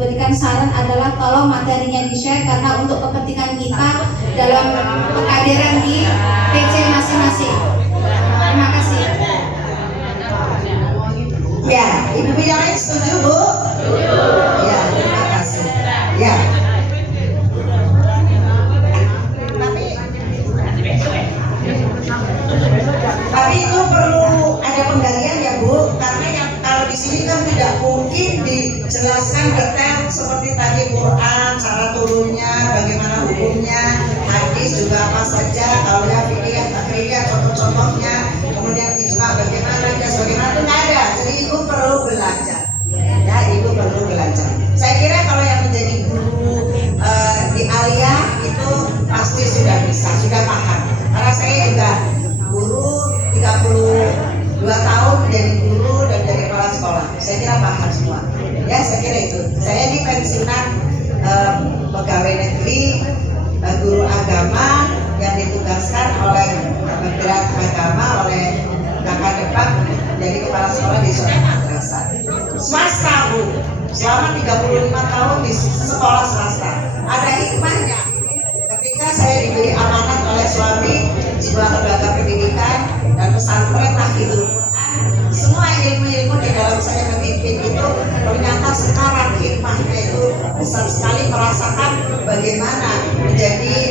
berikan saran adalah tolong materinya di-share, karena untuk kepentingan kita dalam penghadiran di PC masing-masing. Terima kasih. Ya, ibu yang lain setuju Bu? Ya, terima kasih. Ya. Tapi itu perlu ada penggalian ya Bu, karena yang kalau di sini kan tidak mungkin dijelaskan detail seperti tadi Quran, cara turunnya, bagaimana hukumnya, hadis juga apa saja, kalau ya fikih, takrif dilihat contoh-contohnya, kemudian juga bagaimana dia bagaimana itu nggak ada. Jadi ibu perlu belajar, ya ibu perlu belajar. Saya kira kalau yang menjadi guru di Alia itu pasti sudah bisa, sudah paham. Karena saya juga guru 32 tahun menjadi guru dan jadi kepala sekolah. Saya kira paham semua. Ya saya kira itu. Saya di pensiunan pegawai negeri guru agama yang ditugaskan oleh Kementerian Agama oleh kakak depan jadi kepala sekolah di sekolah madrasah swasta Bu, selama 35 tahun di sekolah swasta. Ada hikmahnya ketika saya diberi amanat oleh suami sebuah lembaga pendidikan dan pesantren Tahfidul Quran. Semua ilmu-ilmu di dalam saya memimpin itu ternyata sekarang hikmahnya itu besar sekali, merasakan bagaimana menjadi